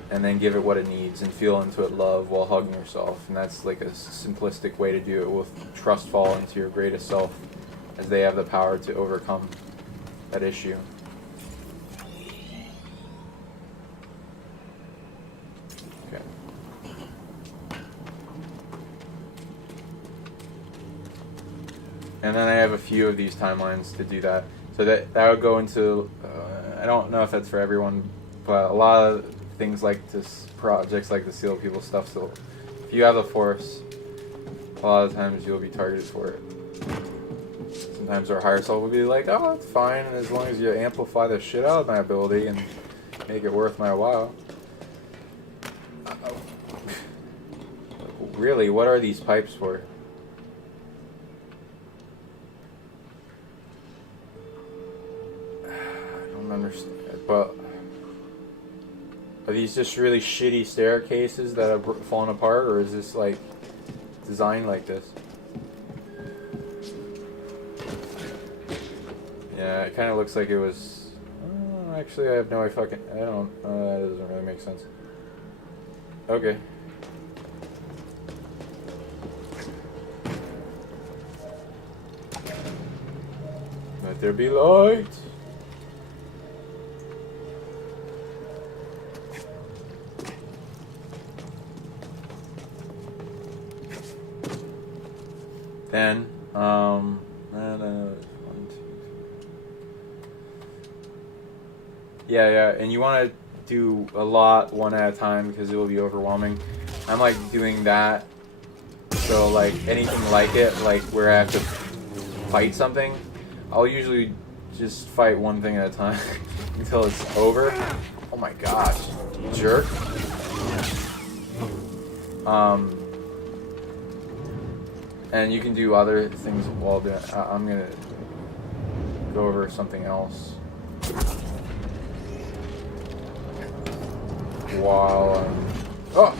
and then give it what it needs and feel into it love while hugging yourself. And that's like a simplistic way to do it with trust fall into your greatest self, as they have the power to overcome that issue. Okay. And then I have a few of these timelines to do that. So that would go into, I don't know if that's for everyone, but a lot of things like this, projects like the Seal People stuff, so if you have the Force, a lot of times you'll be targeted for it. sometimes our higher self will be like, oh, it's fine, as long as you amplify the shit out of my ability and make it worth my while. Really, what are these pipes for? I don't understand, but are these just really shitty staircases that have fallen apart, or is this like designed like this? Yeah, it kind of looks like it was. Actually, I have no fucking. I don't. That doesn't really make sense. Okay. Let there be light. Then, and, 1, 2. Yeah, and you want to do a lot one at a time because it will be overwhelming. I'm like doing that, so like anything like it, like where I have to fight something, I'll usually just fight one thing at a time until it's over. Oh my gosh, jerk. And you can do other things while doing. I'm gonna go over something else while oh.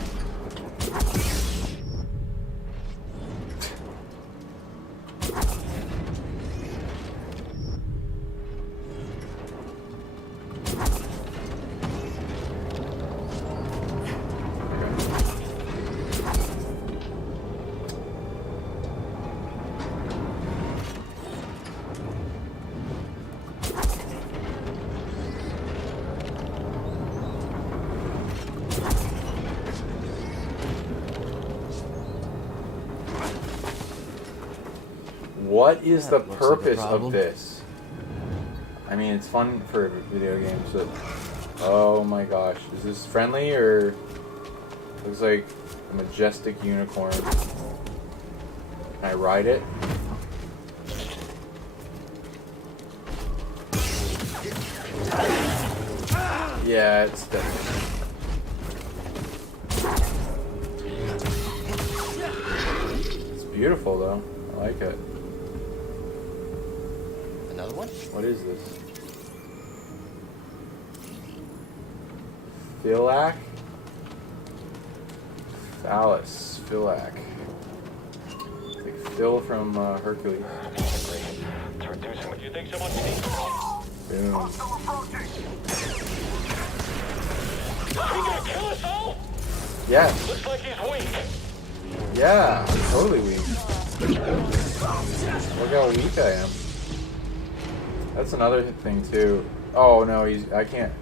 What is the purpose of this? I mean, it's fun for video games, but oh my gosh, is this friendly or looks like a majestic unicorn? Can I ride it? Yeah, it's definitely. It's beautiful though. I like it. Another one? What is this? Philac? Phallus. Philac. Like Phil from Hercules. Introducing what you think someone needs. Boom. Is he gonna kill us all? Yeah. Looks like he's weak. Yeah, I'm totally weak. Look how weak I am. That's another thing too. Oh no, I can't.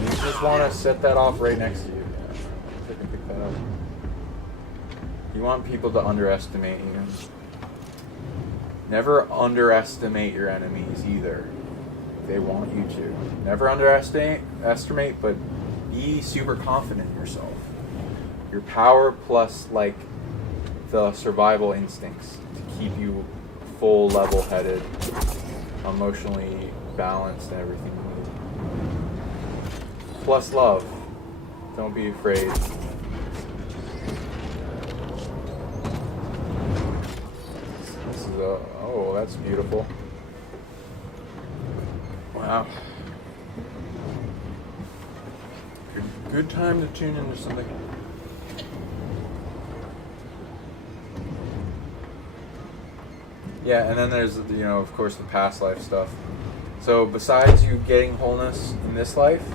You just want to set that off right next to you. Yeah, I can pick that up. You want people to underestimate you. Never underestimate your enemies either. They want you to. Never underestimate, but be super confident in yourself. Your power plus like the survival instincts to keep you full level-headed, emotionally balanced and everything you need. Plus love. Don't be afraid. This is oh, that's beautiful. Wow. Good time to tune into something. Yeah, and then there's, of course, the past life stuff. So besides you getting wholeness in this life,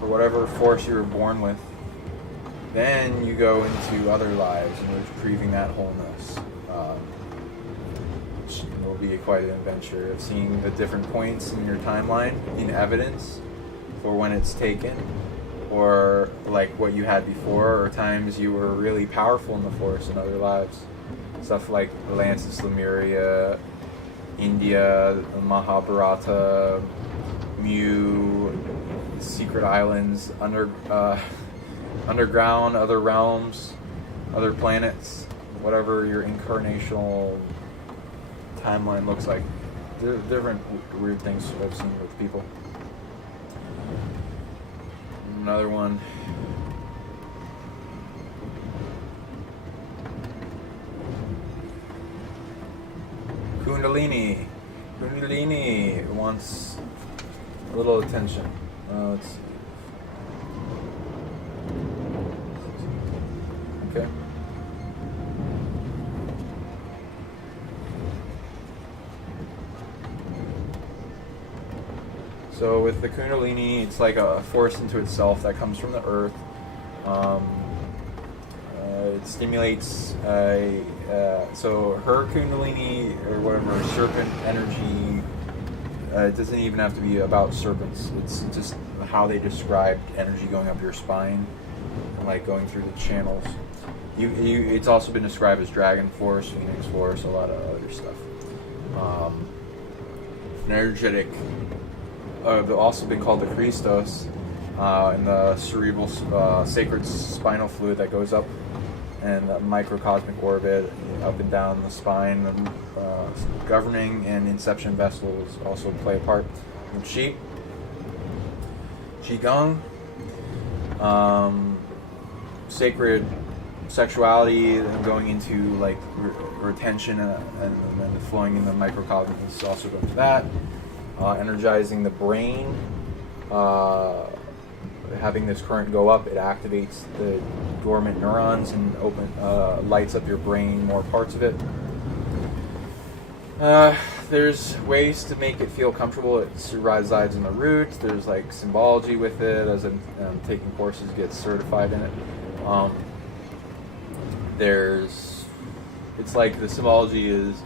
or whatever force you were born with, then you go into other lives and retrieving that wholeness. Which will be quite an adventure of seeing the different points in your timeline in evidence for when it's taken, or like what you had before, or times you were really powerful in the force in other lives. Stuff like Atlantis, Lemuria, India, Mahabharata, Mu, secret islands, underground, other realms, other planets, whatever your incarnational timeline looks like. Different weird things I've seen with people. Another one. Kundalini. Kundalini wants a little attention. Let's see. Okay. So with the Kundalini, it's like a force into itself that comes from the earth. It stimulates, so her Kundalini, or whatever, serpent energy, it doesn't even have to be about serpents. It's just how they describe energy going up your spine and like going through the channels. It's also been described as dragon force, phoenix force, a lot of other stuff. Energetic. They've also been called the Christos, in the cerebral sacred spinal fluid that goes up and the microcosmic orbit up and down the spine. Governing and inception vessels also play a part. And Qigong, sacred sexuality and going into like retention and then flowing in the microcosm is also going to that. Energizing the brain, having this current go up, it activates the dormant neurons and lights up your brain, more parts of it. There's ways to make it feel comfortable. It resides in the roots. There's like symbology with it, as I'm taking courses, get certified in it. It's like the symbology is,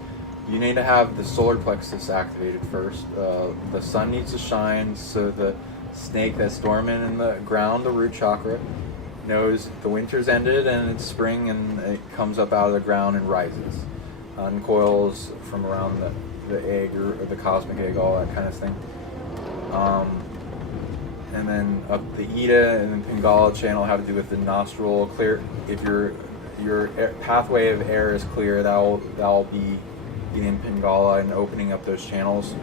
you need to have the solar plexus activated first. The sun needs to shine, so the snake that's dormant in the ground, the root chakra, knows the winter's ended and it's spring, and it comes up out of the ground and rises. Uncoils from around the egg or the cosmic egg, all that kind of thing. And then up the Ida and then Pingala channel have to do with the nostril clear. If your pathway of air is clear, that'll be in Pingala and opening up those channels,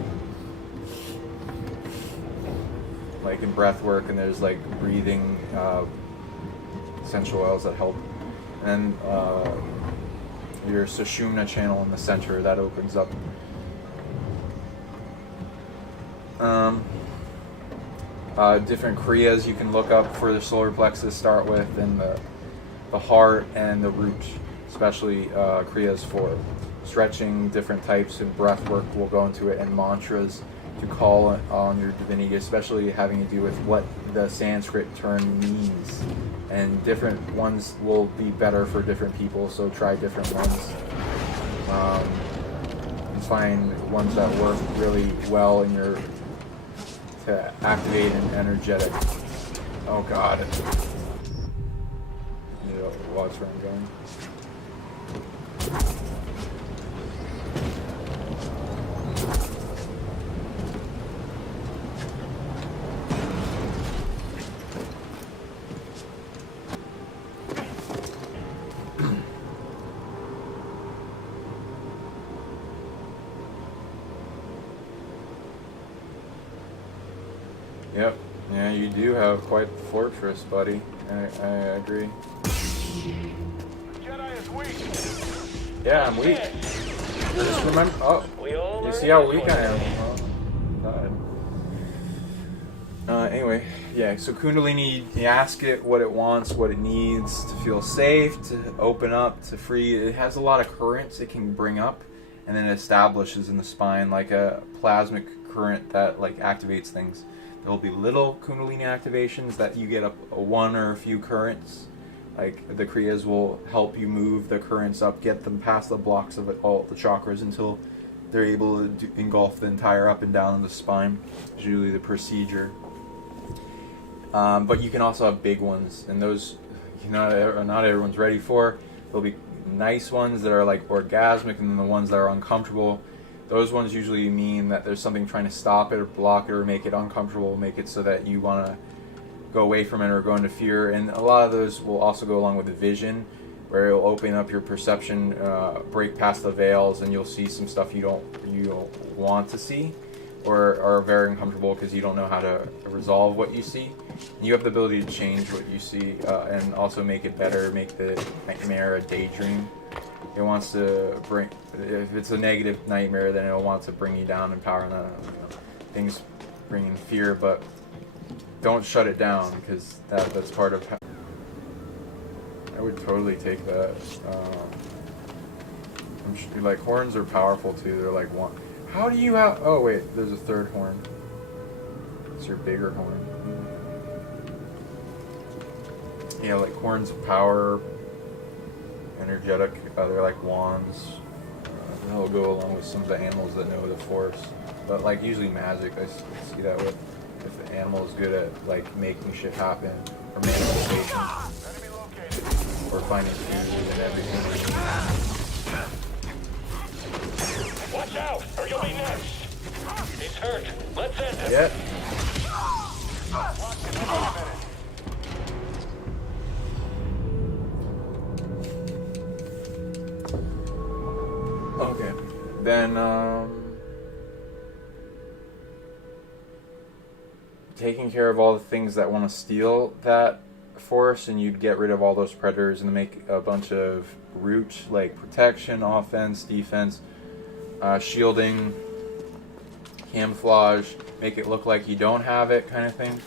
like in breath work, and there's like breathing essential oils that help. And your Sushumna channel in the center, that opens up. Different kriyas you can look up for the solar plexus, start with, and the heart and the root, especially kriyas for stretching, different types of breath work will go into it, and mantras to call on your divinity, especially having to do with what the Sanskrit term means. And different ones will be better for different people, so try different ones. And find ones that work really well in your, to activate an energetic. Oh God. You know, watch where I'm going. Yep. Yeah, you do have quite the fortress, buddy. I agree. Jedi is weak. Yeah, I'm weak. Just remember. Oh, you see how weak I am? Oh, God. Anyway, yeah. So Kundalini, you ask it what it wants, what it needs to feel safe, to open up, to free. It has a lot of currents it can bring up, and then it establishes in the spine like a plasmic current that like activates things. There will be little Kundalini activations that you get a one or a few currents. Like the Kriyas will help you move the currents up, get them past the blocks of all the chakras until they're able to engulf the entire up and down of the spine. It's usually the procedure. But you can also have big ones, and those not everyone's ready for. There'll be nice ones that are like orgasmic, and then the ones that are uncomfortable. Those ones usually mean that there's something trying to stop it or block it or make it uncomfortable, make it so that you want to go away from it or go into fear. And a lot of those will also go along with the vision. where it'll open up your perception, break past the veils, and you'll see some stuff you don't want to see, or are very uncomfortable because you don't know how to resolve what you see. And you have the ability to change what you see, and also make it better, make the nightmare a daydream. It wants to bring, if it's a negative nightmare, then it'll want to bring you down and power on things bringing fear, but don't shut it down, because that's part of how I would totally take that. I'm sure, like, horns are powerful too. They're like one. How do you have? Oh wait, there's a third horn. It's your bigger horn. Yeah, like horns of power, energetic. They're like wands. They'll go along with some of the animals that know the force. But like usually magic, I see that with if the animal is good at like making shit happen or manifestation. Or finding food and everything. Watch out, or you'll be next. He's hurt. Let's end it. Yep. Okay. Then, taking care of all the things that want to steal that force, and you'd get rid of all those predators and make a bunch of root, like protection, offense, defense, shielding, camouflage, make it look like you don't have it, kind of thing.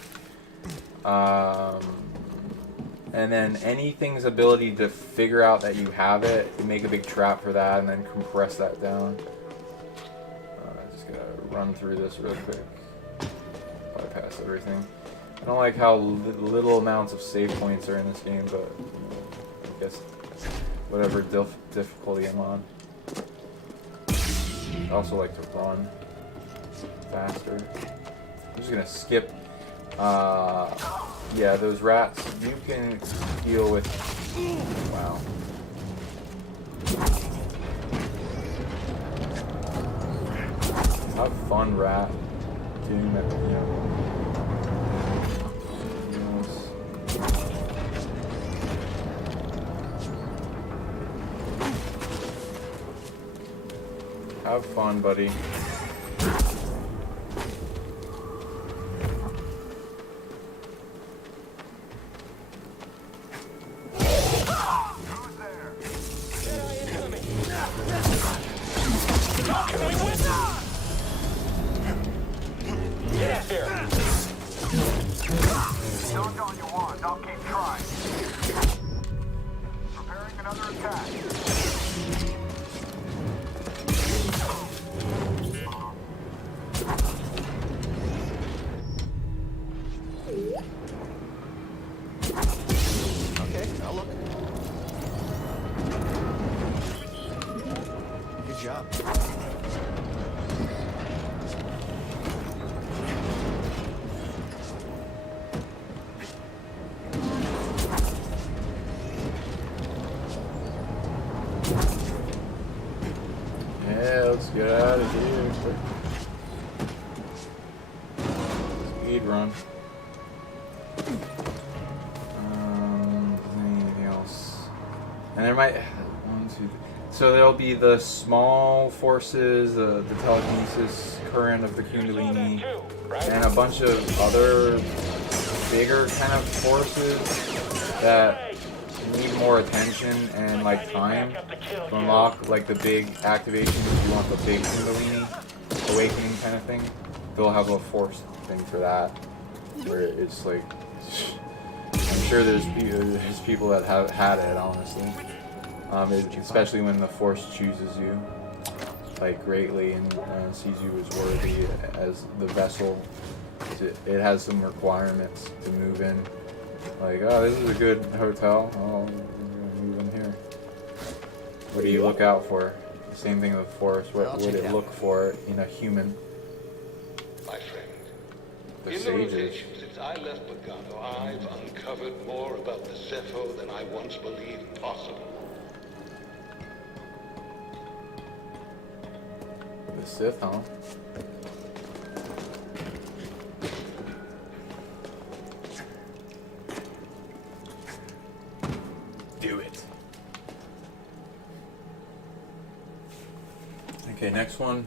And then anything's ability to figure out that you have it, you make a big trap for that, and then compress that down. Just gotta run through this real quick, bypass everything. I don't like how little amounts of save points are in this game, but I guess whatever difficulty I'm on. I also like to run faster. I'm just gonna skip. Yeah, those rats you can deal with. Wow. Have fun, rat. Doing that, you know. Have fun, buddy. Don't all you want, I'll keep trying. Preparing another attack. Okay, I'll look. Good job. Yeah, let's get out of here quick. Speed run. Anything else? And there might so there'll be the small forces, the telekinesis current of the Kundalini, and a bunch of other bigger kind of forces that need more attention and like time to unlock, like the big activation. If you want the big Kundalini awakening kind of thing, they'll have a force thing for that, where it's like, I'm sure there's people that have had it, honestly. Especially when the force chooses you like greatly and sees you as worthy as the vessel. It has some requirements to move in. Like, oh, this is a good hotel. Oh, we're gonna move in here. What do you look out for? The same thing with force. What would it look for in a human? My friend, The in the sages. rotation since I left Bogano, I've uncovered more about the Zepho than I once believed possible. The Sith, huh? Do it. next one.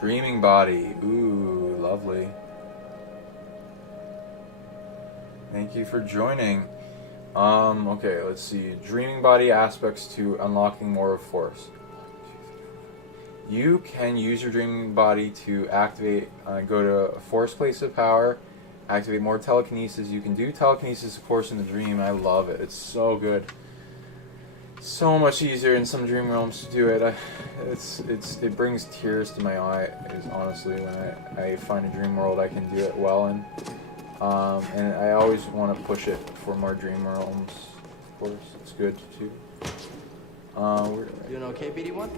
Dreaming body. Ooh, lovely. Thank you for joining. Okay, let's see. Dreaming body aspects to unlocking more of force. You can use your dreaming body to activate, go to a force place of power, activate more telekinesis. You can do telekinesis, of course, in the dream. I love it. It's so good. So much easier in some dream realms to do it. It brings tears to my eyes, honestly, when I find a dream world I can do it well in. And I always want to push it for more dream realms. Of course, it's good too. Doing okay, BD1?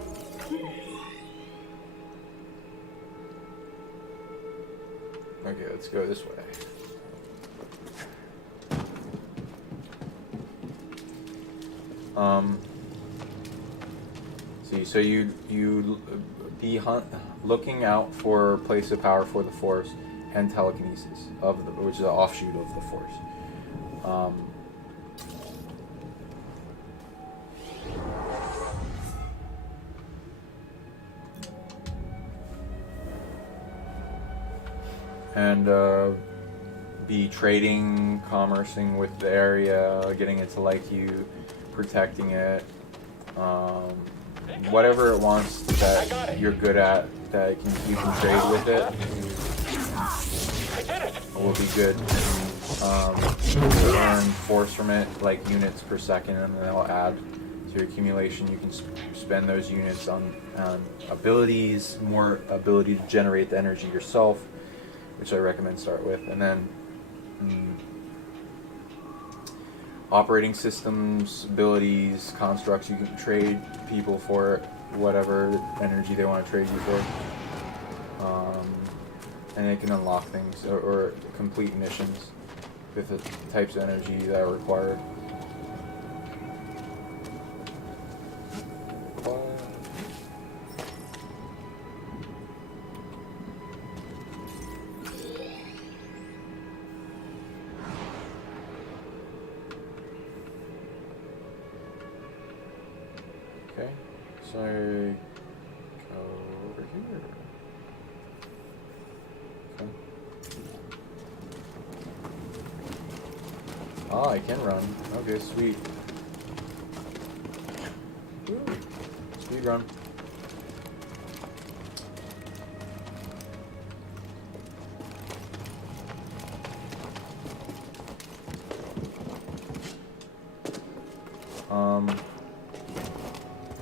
Okay, let's go this way. See, so you be looking out for place of power for the force and telekinesis which is an offshoot of the force. And be trading, commercing with the area, getting it to like you, protecting it, whatever it wants that you're good at, that you can trade with it, will be good. You earn force from it, like units per second, and then it'll add to your accumulation. You can spend those units on abilities, more ability to generate the energy yourself, which I recommend start with, and then operating systems, abilities, constructs. You can trade people for whatever energy they want to trade you for, and it can unlock things or complete missions with the types of energy that are required. Okay, so go over here. Okay. Ah, I can run. Okay, sweet. Woo. Speed run.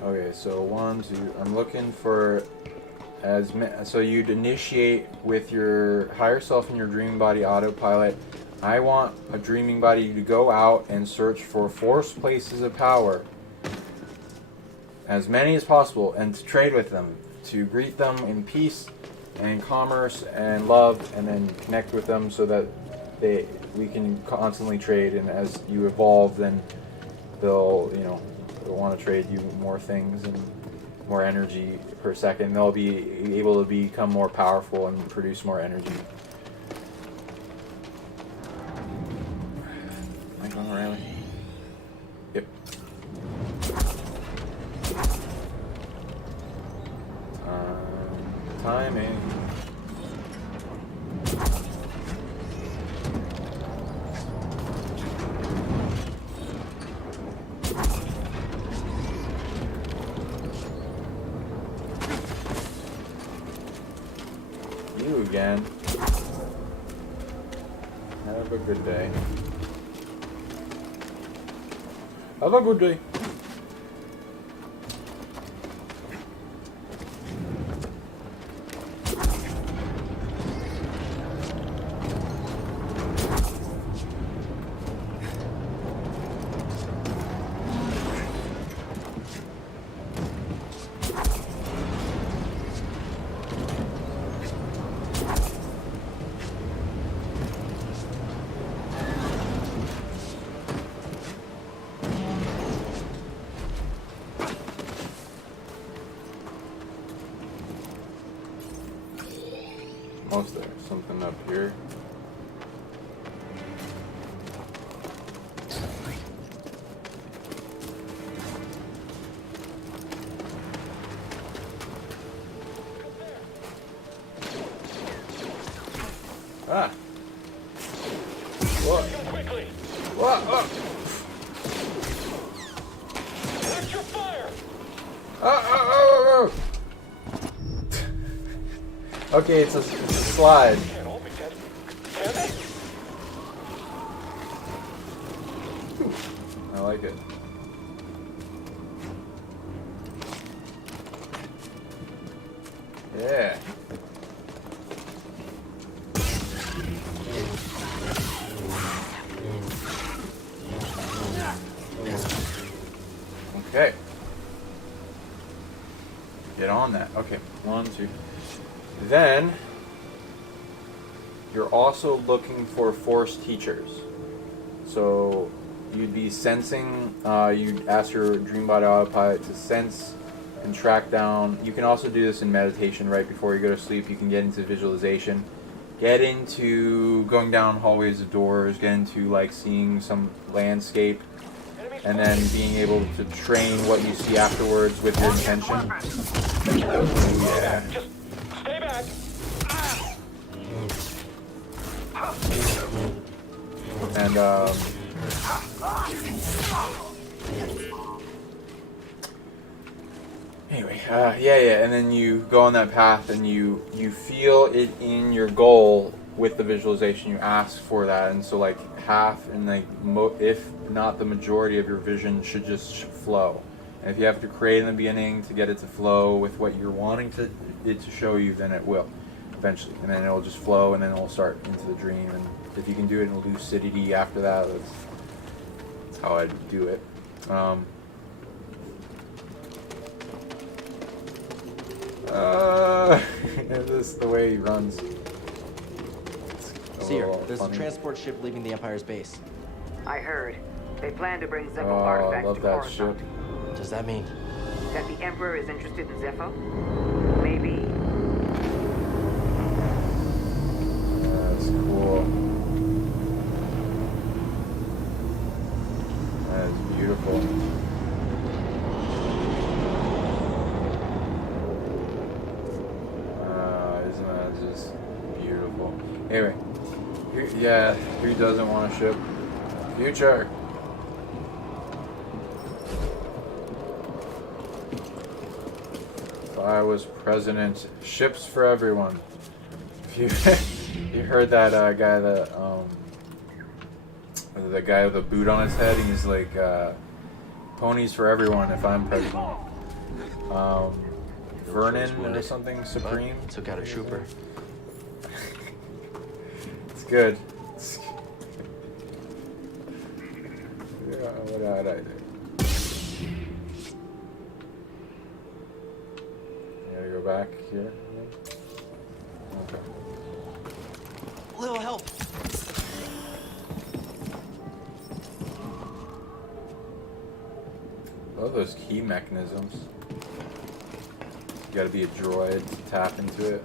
Okay, so 1, 2. I'm looking for so you'd initiate with your higher self in your dreaming body autopilot. I want a dreaming body to go out and search for force places of power, as many as possible, and to trade with them, to greet them in peace and commerce and love, and then connect with them so that we can constantly trade. And as you evolve, then they'll want to trade you more things and more energy per second. They'll be able to become more powerful and produce more energy. Am I going around? Yep. Timing. You again. Have a good day. Have a good day. Almost there. Something up here. What? Go quickly. What? Oh. Watch your fire. Oh. Okay, it's a slide. Can't hold me, Ted. Can they? I like it. Yeah. Okay. Get on that. Okay. 1, 2. Then you're also looking for force teachers. So you'd be sensing, you'd ask your dream body autopilot to sense and track down. You can also do this in meditation right before you go to sleep. You can get into visualization, get into going down hallways of doors, get into like seeing some landscape, and then being able to train what you see afterwards with your intention. Yeah. Just stay back. And anyway, yeah, and then you go on that path, and you feel it in your goal with the visualization. You ask for that, and so like half, and like if not the majority of your vision should just flow. And if you have to create in the beginning to get it to flow with what you're wanting it to show you, then it will eventually, and then it'll just flow, and then it'll start into the dream. And if you can do it in lucidity after that, that's how I do it. This is the way he runs. Seer, there's a transport ship leaving the Empire's base. I heard. They plan to bring Zepho Oh, I artifacts love to that Coruscant. ship. Does that mean? That the Emperor is interested in Zepho? Maybe. That's cool. That is beautiful. Isn't that just beautiful? Anyway, who doesn't want a ship? Future. If I was president, ships for everyone. If you heard that guy that the guy with a boot on his head, and he's like, ponies for everyone if I'm president. Vernon or something supreme. Took out a trooper. It's good. Yeah, what did I do? I gotta go back here. Okay. Little help. Love those key mechanisms. You gotta be a droid to tap into it.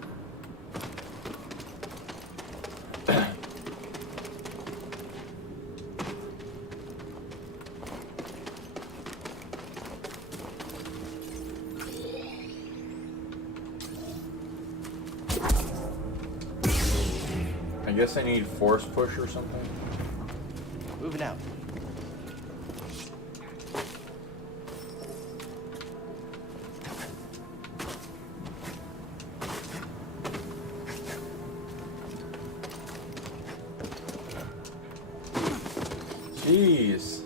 I guess I need force push or something. Moving out. Jeez.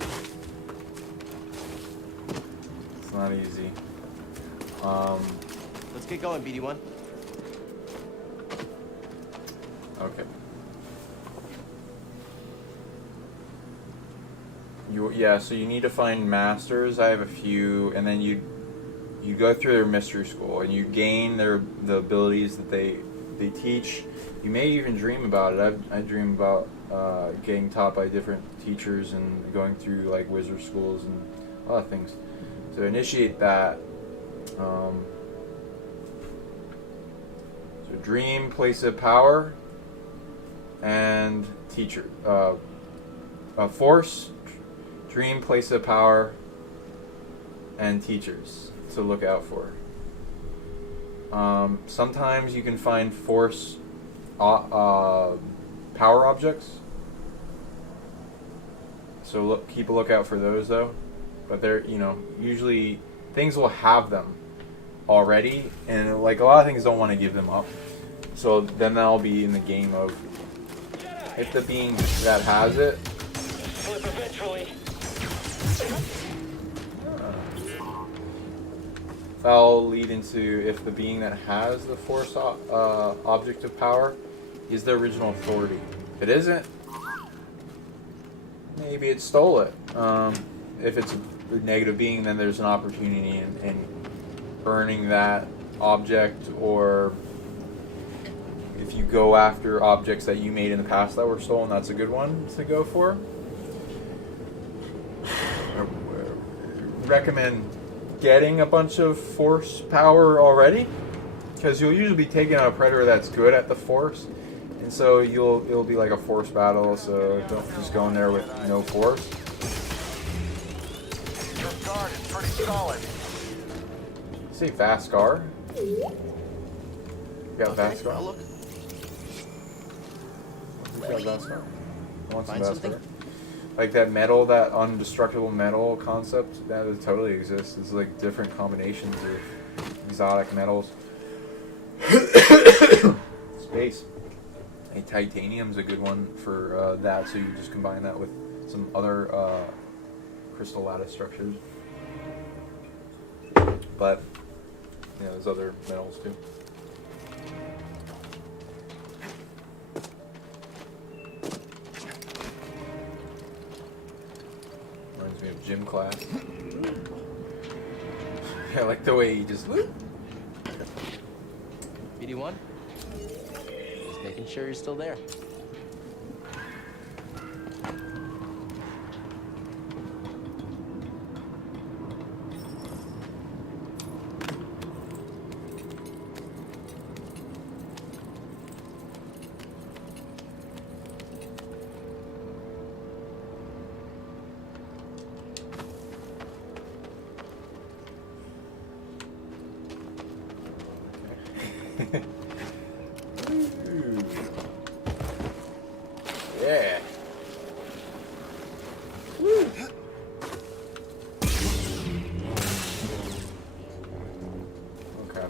It's not easy. Let's get going, BD1. Okay. So you need to find masters. I have a few, and then you go through their mystery school, and you gain the abilities that they teach. You may even dream about it. I dream about getting taught by different teachers and going through like wizard schools and a lot of things. So initiate that. So dream, place of power, and teacher. Force, dream, place of power, and teachers to look out for. Sometimes you can find force power objects. So look, keep a lookout for those though. But they're, you know, usually things will have them already, and like a lot of things don't want to give them up. So then that'll be in the game of if the being that has it. Slip eventually. That'll lead into if the being that has the force object of power is the original authority. If it isn't, maybe it stole it. If it's a negative being, then there's an opportunity in burning that object, or if you go after objects that you made in the past that were stolen, that's a good one to go for. I recommend getting a bunch of force power already, because you'll usually be taking out a predator that's good at the force, and so it'll be like a force battle. So don't just go in there with no force. This guard is pretty solid. Say Vascar. You got Vascar? I'll look. Who's got Vascar? I want some Find Vascar. something? Like that metal, that undestructible metal concept, that totally exists. It's like different combinations of exotic metals. Space. A titanium's a good one for that, so you just combine that with some other crystal lattice structures. But, you know, there's other metals too. Reminds me of gym class. I like the way he just... BD1? Just making sure you're still there. Yeah. Okay.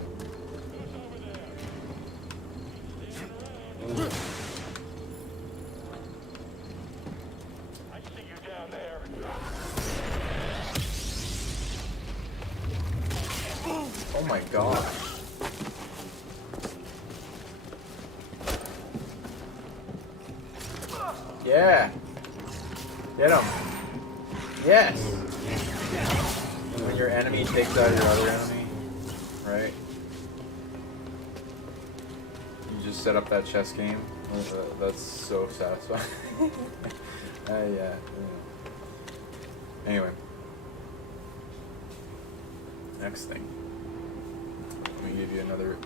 I see you down there. Oh my god. Yeah. Get him. Yes. When your enemy takes out your other enemy, right? You just set up that chess game. That's so satisfying. Yeah. Anyway. Next thing. Let me give you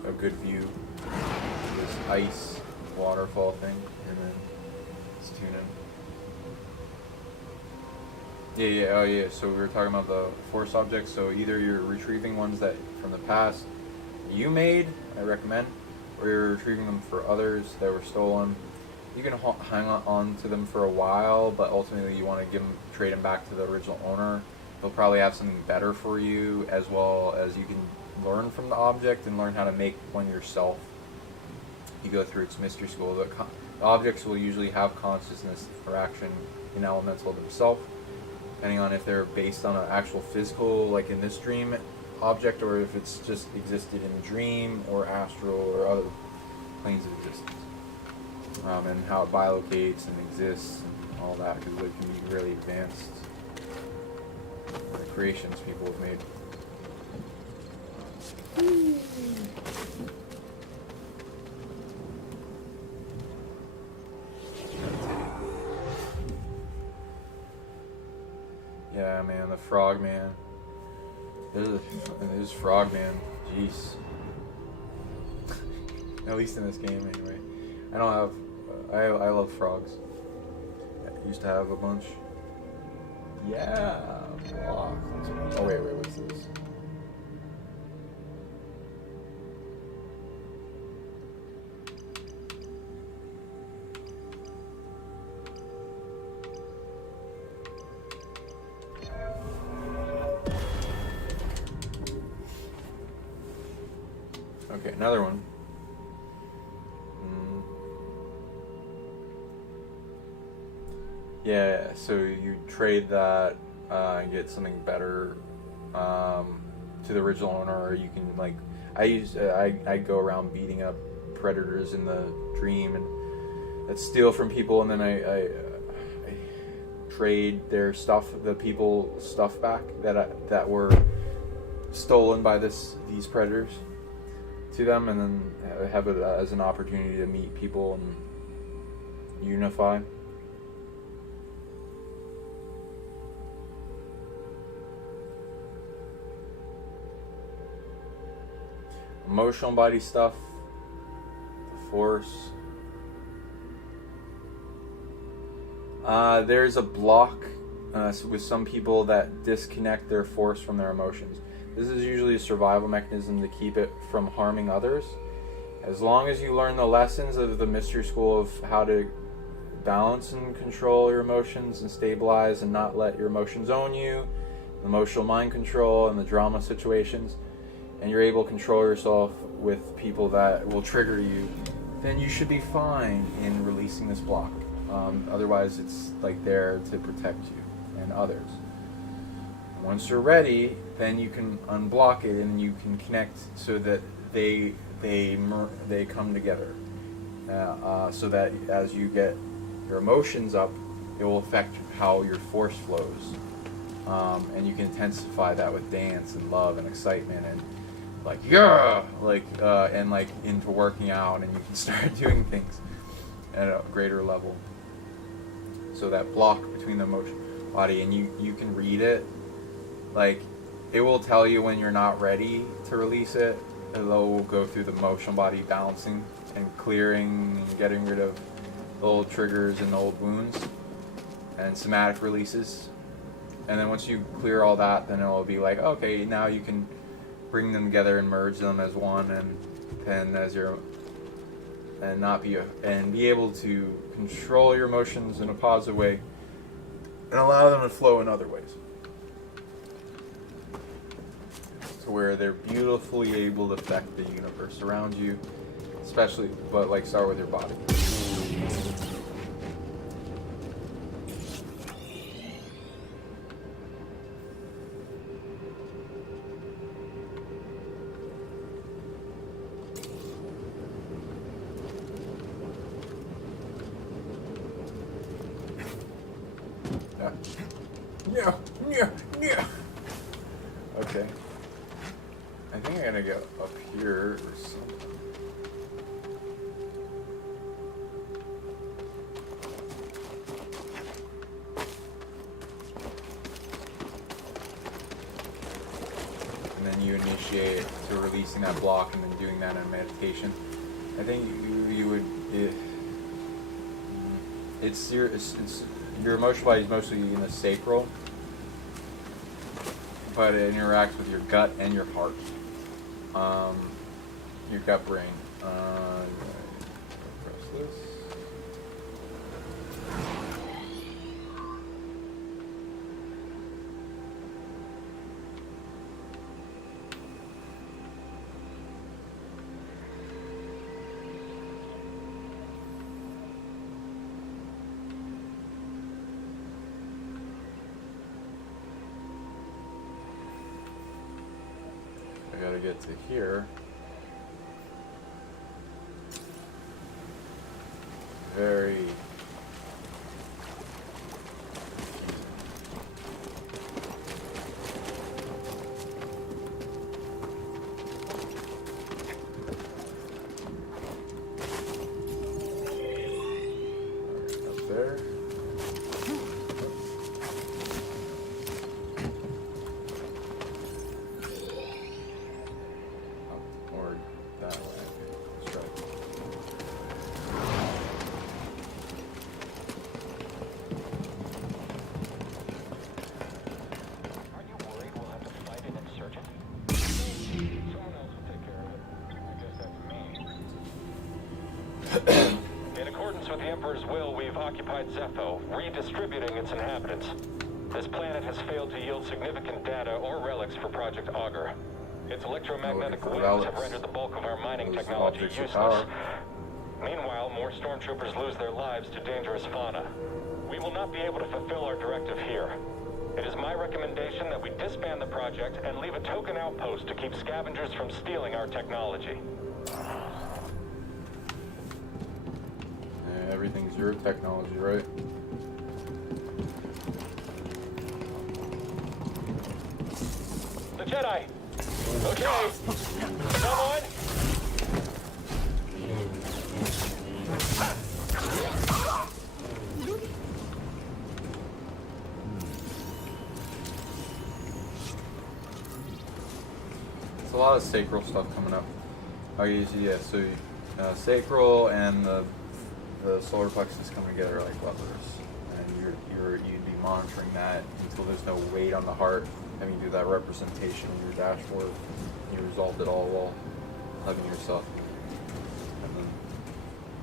a good view of this ice waterfall thing, and then let's tune in. Yeah, oh yeah, so we were talking about the force objects, so either you're retrieving ones that from the past you made, I recommend, or you're retrieving them for others that were stolen. You can hang on to them for a while, but ultimately you want to trade them back to the original owner. They'll probably have something better for you, as well as you can learn from the object and learn how to make one yourself. You go through its mystery school. The objects will usually have consciousness or action in elemental themselves, depending on if they're based on an actual physical, like in this dream object, or if it's just existed in dream or astral or other planes of existence. And how it bilocates and exists and all that, because it can be really advanced creations people have made. Yeah, man, the frog man. There's frog man. Jeez. At least in this game, anyway. I don't have. I love frogs. I used to have a bunch. Yeah. Block. Oh wait, what's this? Okay, another one. Yeah, so you trade that and get something better to the original owner, or you can, like, I go around beating up predators in the dream and that steal from people, and then I trade their stuff, the people's stuff back that were stolen by these predators to them, and then have it as an opportunity to meet people and unify. Emotional body stuff, the force. There's a block with some people that disconnect their force from their emotions. This is usually a survival mechanism to keep it from harming others. As long as you learn the lessons of the mystery school of how to balance and control your emotions and stabilize and not let your emotions own you, emotional mind control and the drama situations, and you're able to control yourself with people that will trigger you, then you should be fine in releasing this block. Otherwise, it's like there to protect you and others. Once you're ready, then you can unblock it and you can connect so that they come together. So that as you get your emotions up, it will affect how your force flows, and you can intensify that with dance and love and excitement and like and like into working out, and you can start doing things at a greater level. So that block between the emotion body, and you can read it, like it will tell you when you're not ready to release it. It will go through the emotional body balancing and clearing and getting rid of the old triggers and the old wounds and somatic releases. And then once you clear all that, then it will be like, okay, now you can bring them together and merge them as one, and then as your be able to control your emotions in a positive way and allow them to flow in other ways. So where they're beautifully able to affect the universe around you, especially, but like start with your body. Yeah. Okay. I think I'm gonna go up here or something. And then you initiate to releasing that block and then doing that in meditation. I think you would. It's your emotional body is mostly in the sacral, but it interacts with your gut and your heart, your gut brain. Press this. I gotta get to here. Very up there. Or that way. Let's try. Are you worried we'll have to fight an insurgent? Someone else will take care of it. I guess that's me. In accordance with the Emperor's will, we've occupied Zepho, redistributing its inhabitants. This planet has failed to yield significant data or relics for Project Augur. Its electromagnetic for winds relics. have rendered the bulk of our mining Those technology objects of useless. power. Meanwhile, more stormtroopers lose their lives to dangerous fauna. We will not be able to fulfill our directive here. It is my recommendation that we disband the project and leave a token outpost to keep scavengers from stealing our technology. Everything's your technology, right? The Jedi! Okay! Someone! It's a lot of sacral stuff coming up. Oh, you see, yeah, so sacral and the solar plexus come together like levers, and you'd be monitoring that until there's no weight on the heart, having you do that representation in your dashboard. You resolved it all while loving yourself, and then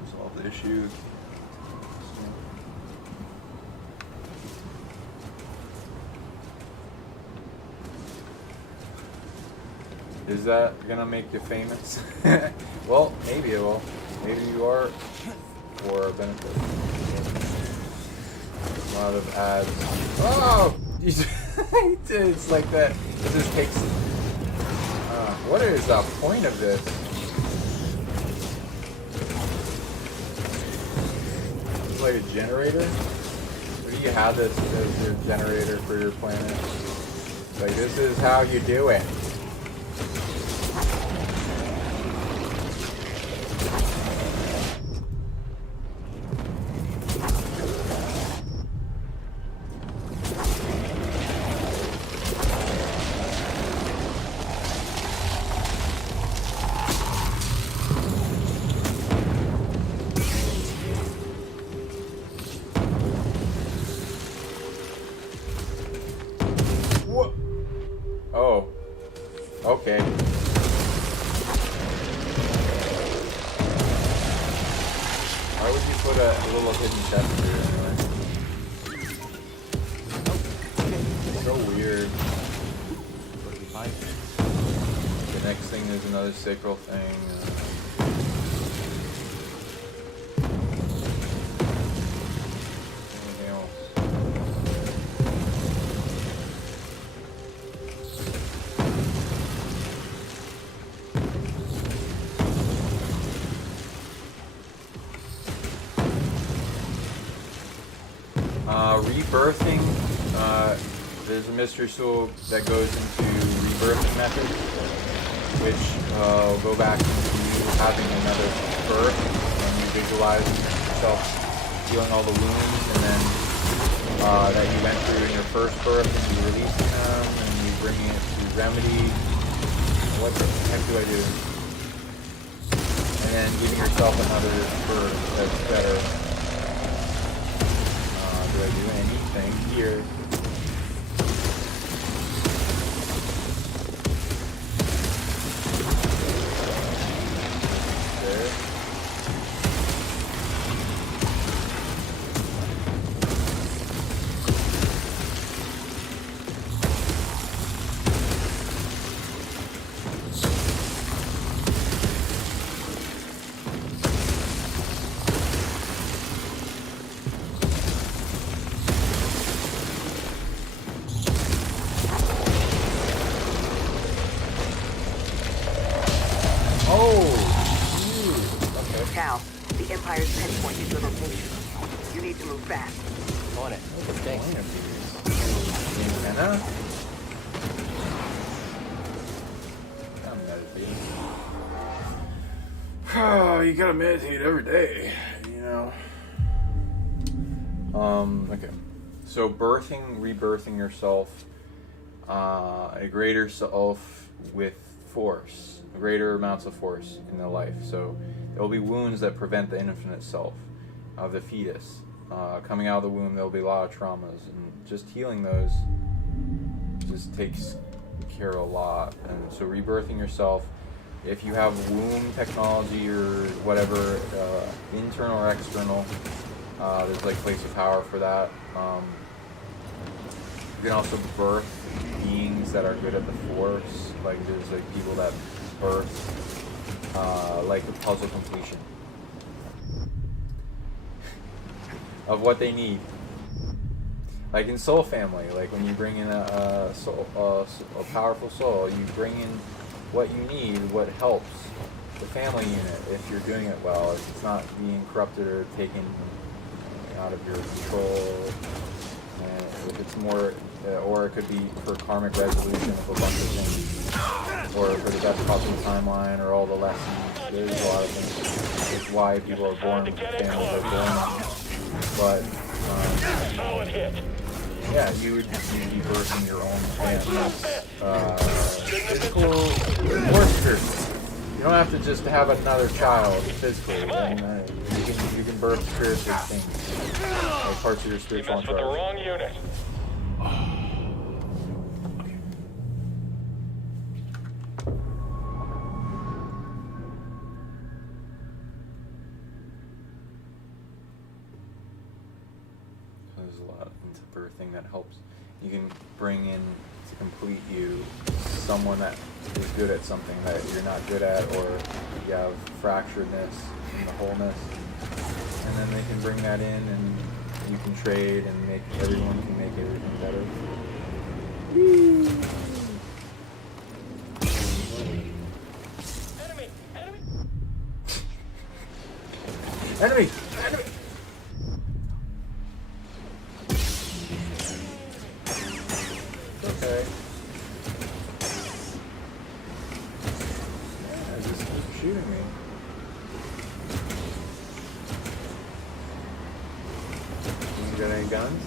resolve the issue. Is that gonna make you famous? Well, maybe it will. Maybe you are for a benefit. A lot of ads. Oh! It's like that. This just takes. What is the point of this? It's like a generator? What do you have this as your generator for your planet? Like, this is how you do it. Oh. Okay. Why would you put a little hidden chest here anyway? So weird. The next thing is another sacral thing. Anything else? Rebirthing, there's a mystery tool that goes into rebirthing methods, which will go back into you having another birth, and you visualize yourself healing all the wounds, and then that you went through in your first birth, and you releasing them, and you bringing it to remedy. What the heck do I do? And then giving yourself another birth that's better. Do I do anything here? There. Cal, the Empire's pinpointed your location. You need to move fast. On it. Thanks. Antenna? I'm meditating. Oh, you gotta meditate every day, you know. Okay. So rebirthing yourself, a greater self with force, greater amounts of force in their life. So there will be wounds that prevent the infinite self of the fetus. Coming out of the womb, there will be a lot of traumas, and just healing those just takes care of a lot. And so rebirthing yourself, if you have womb technology or whatever, internal or external, there's like place of power for that. You can also birth beings beings that are good at the Force. Like there's like people that birth like the puzzle completion of what they need. Like in Soul Family, like when you bring in a powerful soul, you bring in what you need, what helps the family unit if you're doing it well, if it's not being corrupted or taken out of your control, and if it's more, or it could be for karmic resolution of a bunch of things, or for the best possible timeline, or all the lessons. There's a lot of things. It's why people are born, families are born. But yeah, you would be birthing your own physical or spiritual. You don't have to just have another child physically. And, you can birth spiritual things, like parts of your spiritual You messed with the entourage. wrong unit. There's a lot into birthing that helps. You can bring in to complete you someone that is good at something that you're not good at, or you have fracturedness in the wholeness, and then they can bring that in, and you can trade, and everyone can make everything better. Enemy! Enemy! Okay. Yeah, just keep shooting me. You got any guns?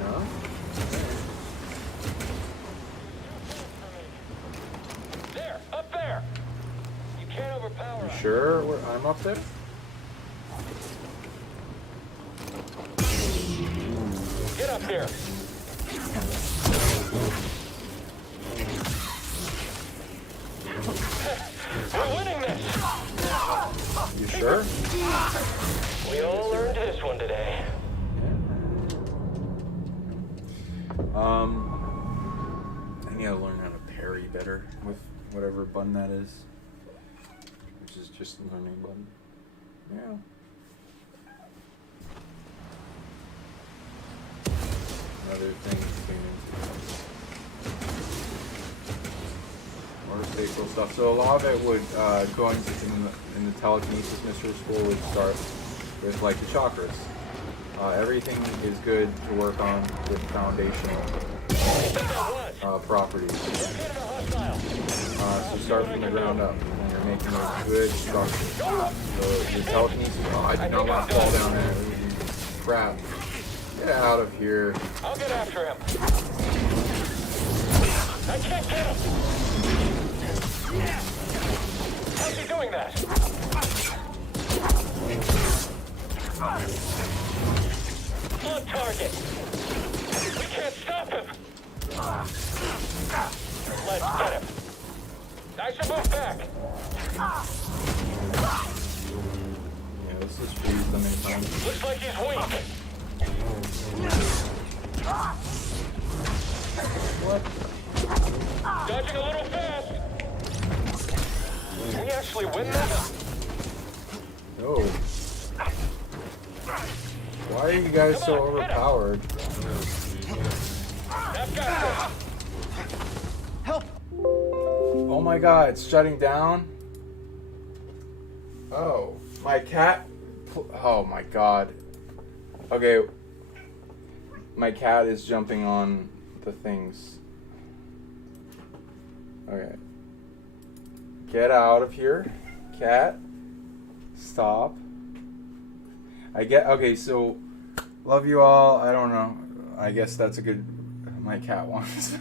No? Okay. There, up there. You can't overpower You us. sure I'm up there? Get up here. We're winning this. You sure? We all learned this one today. I need to learn how to parry better with whatever button that is, which is just a learning button. Yeah. Another thing to more spatial stuff. So a lot of it would go into in the telekinesis mystery school would start with like the chakras. Everything is good to work on with foundational properties. So start from the ground up when you're making a good structure. So your telekinesis, I do not want to fall down there. Crap. Get out of here. I'll get after him. I can't get him. How's he doing that? On target. We can't stop him. Let's get him. I should move back. Yeah, let's just freeze them in time. Looks like he's weak. What? Dodging a little fast. Can we actually win this? No. Why are you guys so overpowered? I've got this. Help! Oh my god, it's shutting down? Oh, my cat... Oh my god. Okay. My cat is jumping on the things. Okay. Get out of here, cat. Stop. Okay, so love you all. I don't know. I guess that's a good. My cat wants.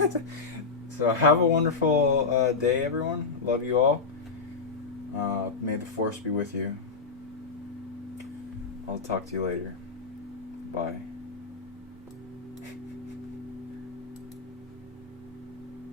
So have a wonderful day, everyone. Love you all. May the force be with you. I'll talk to you later. Bye.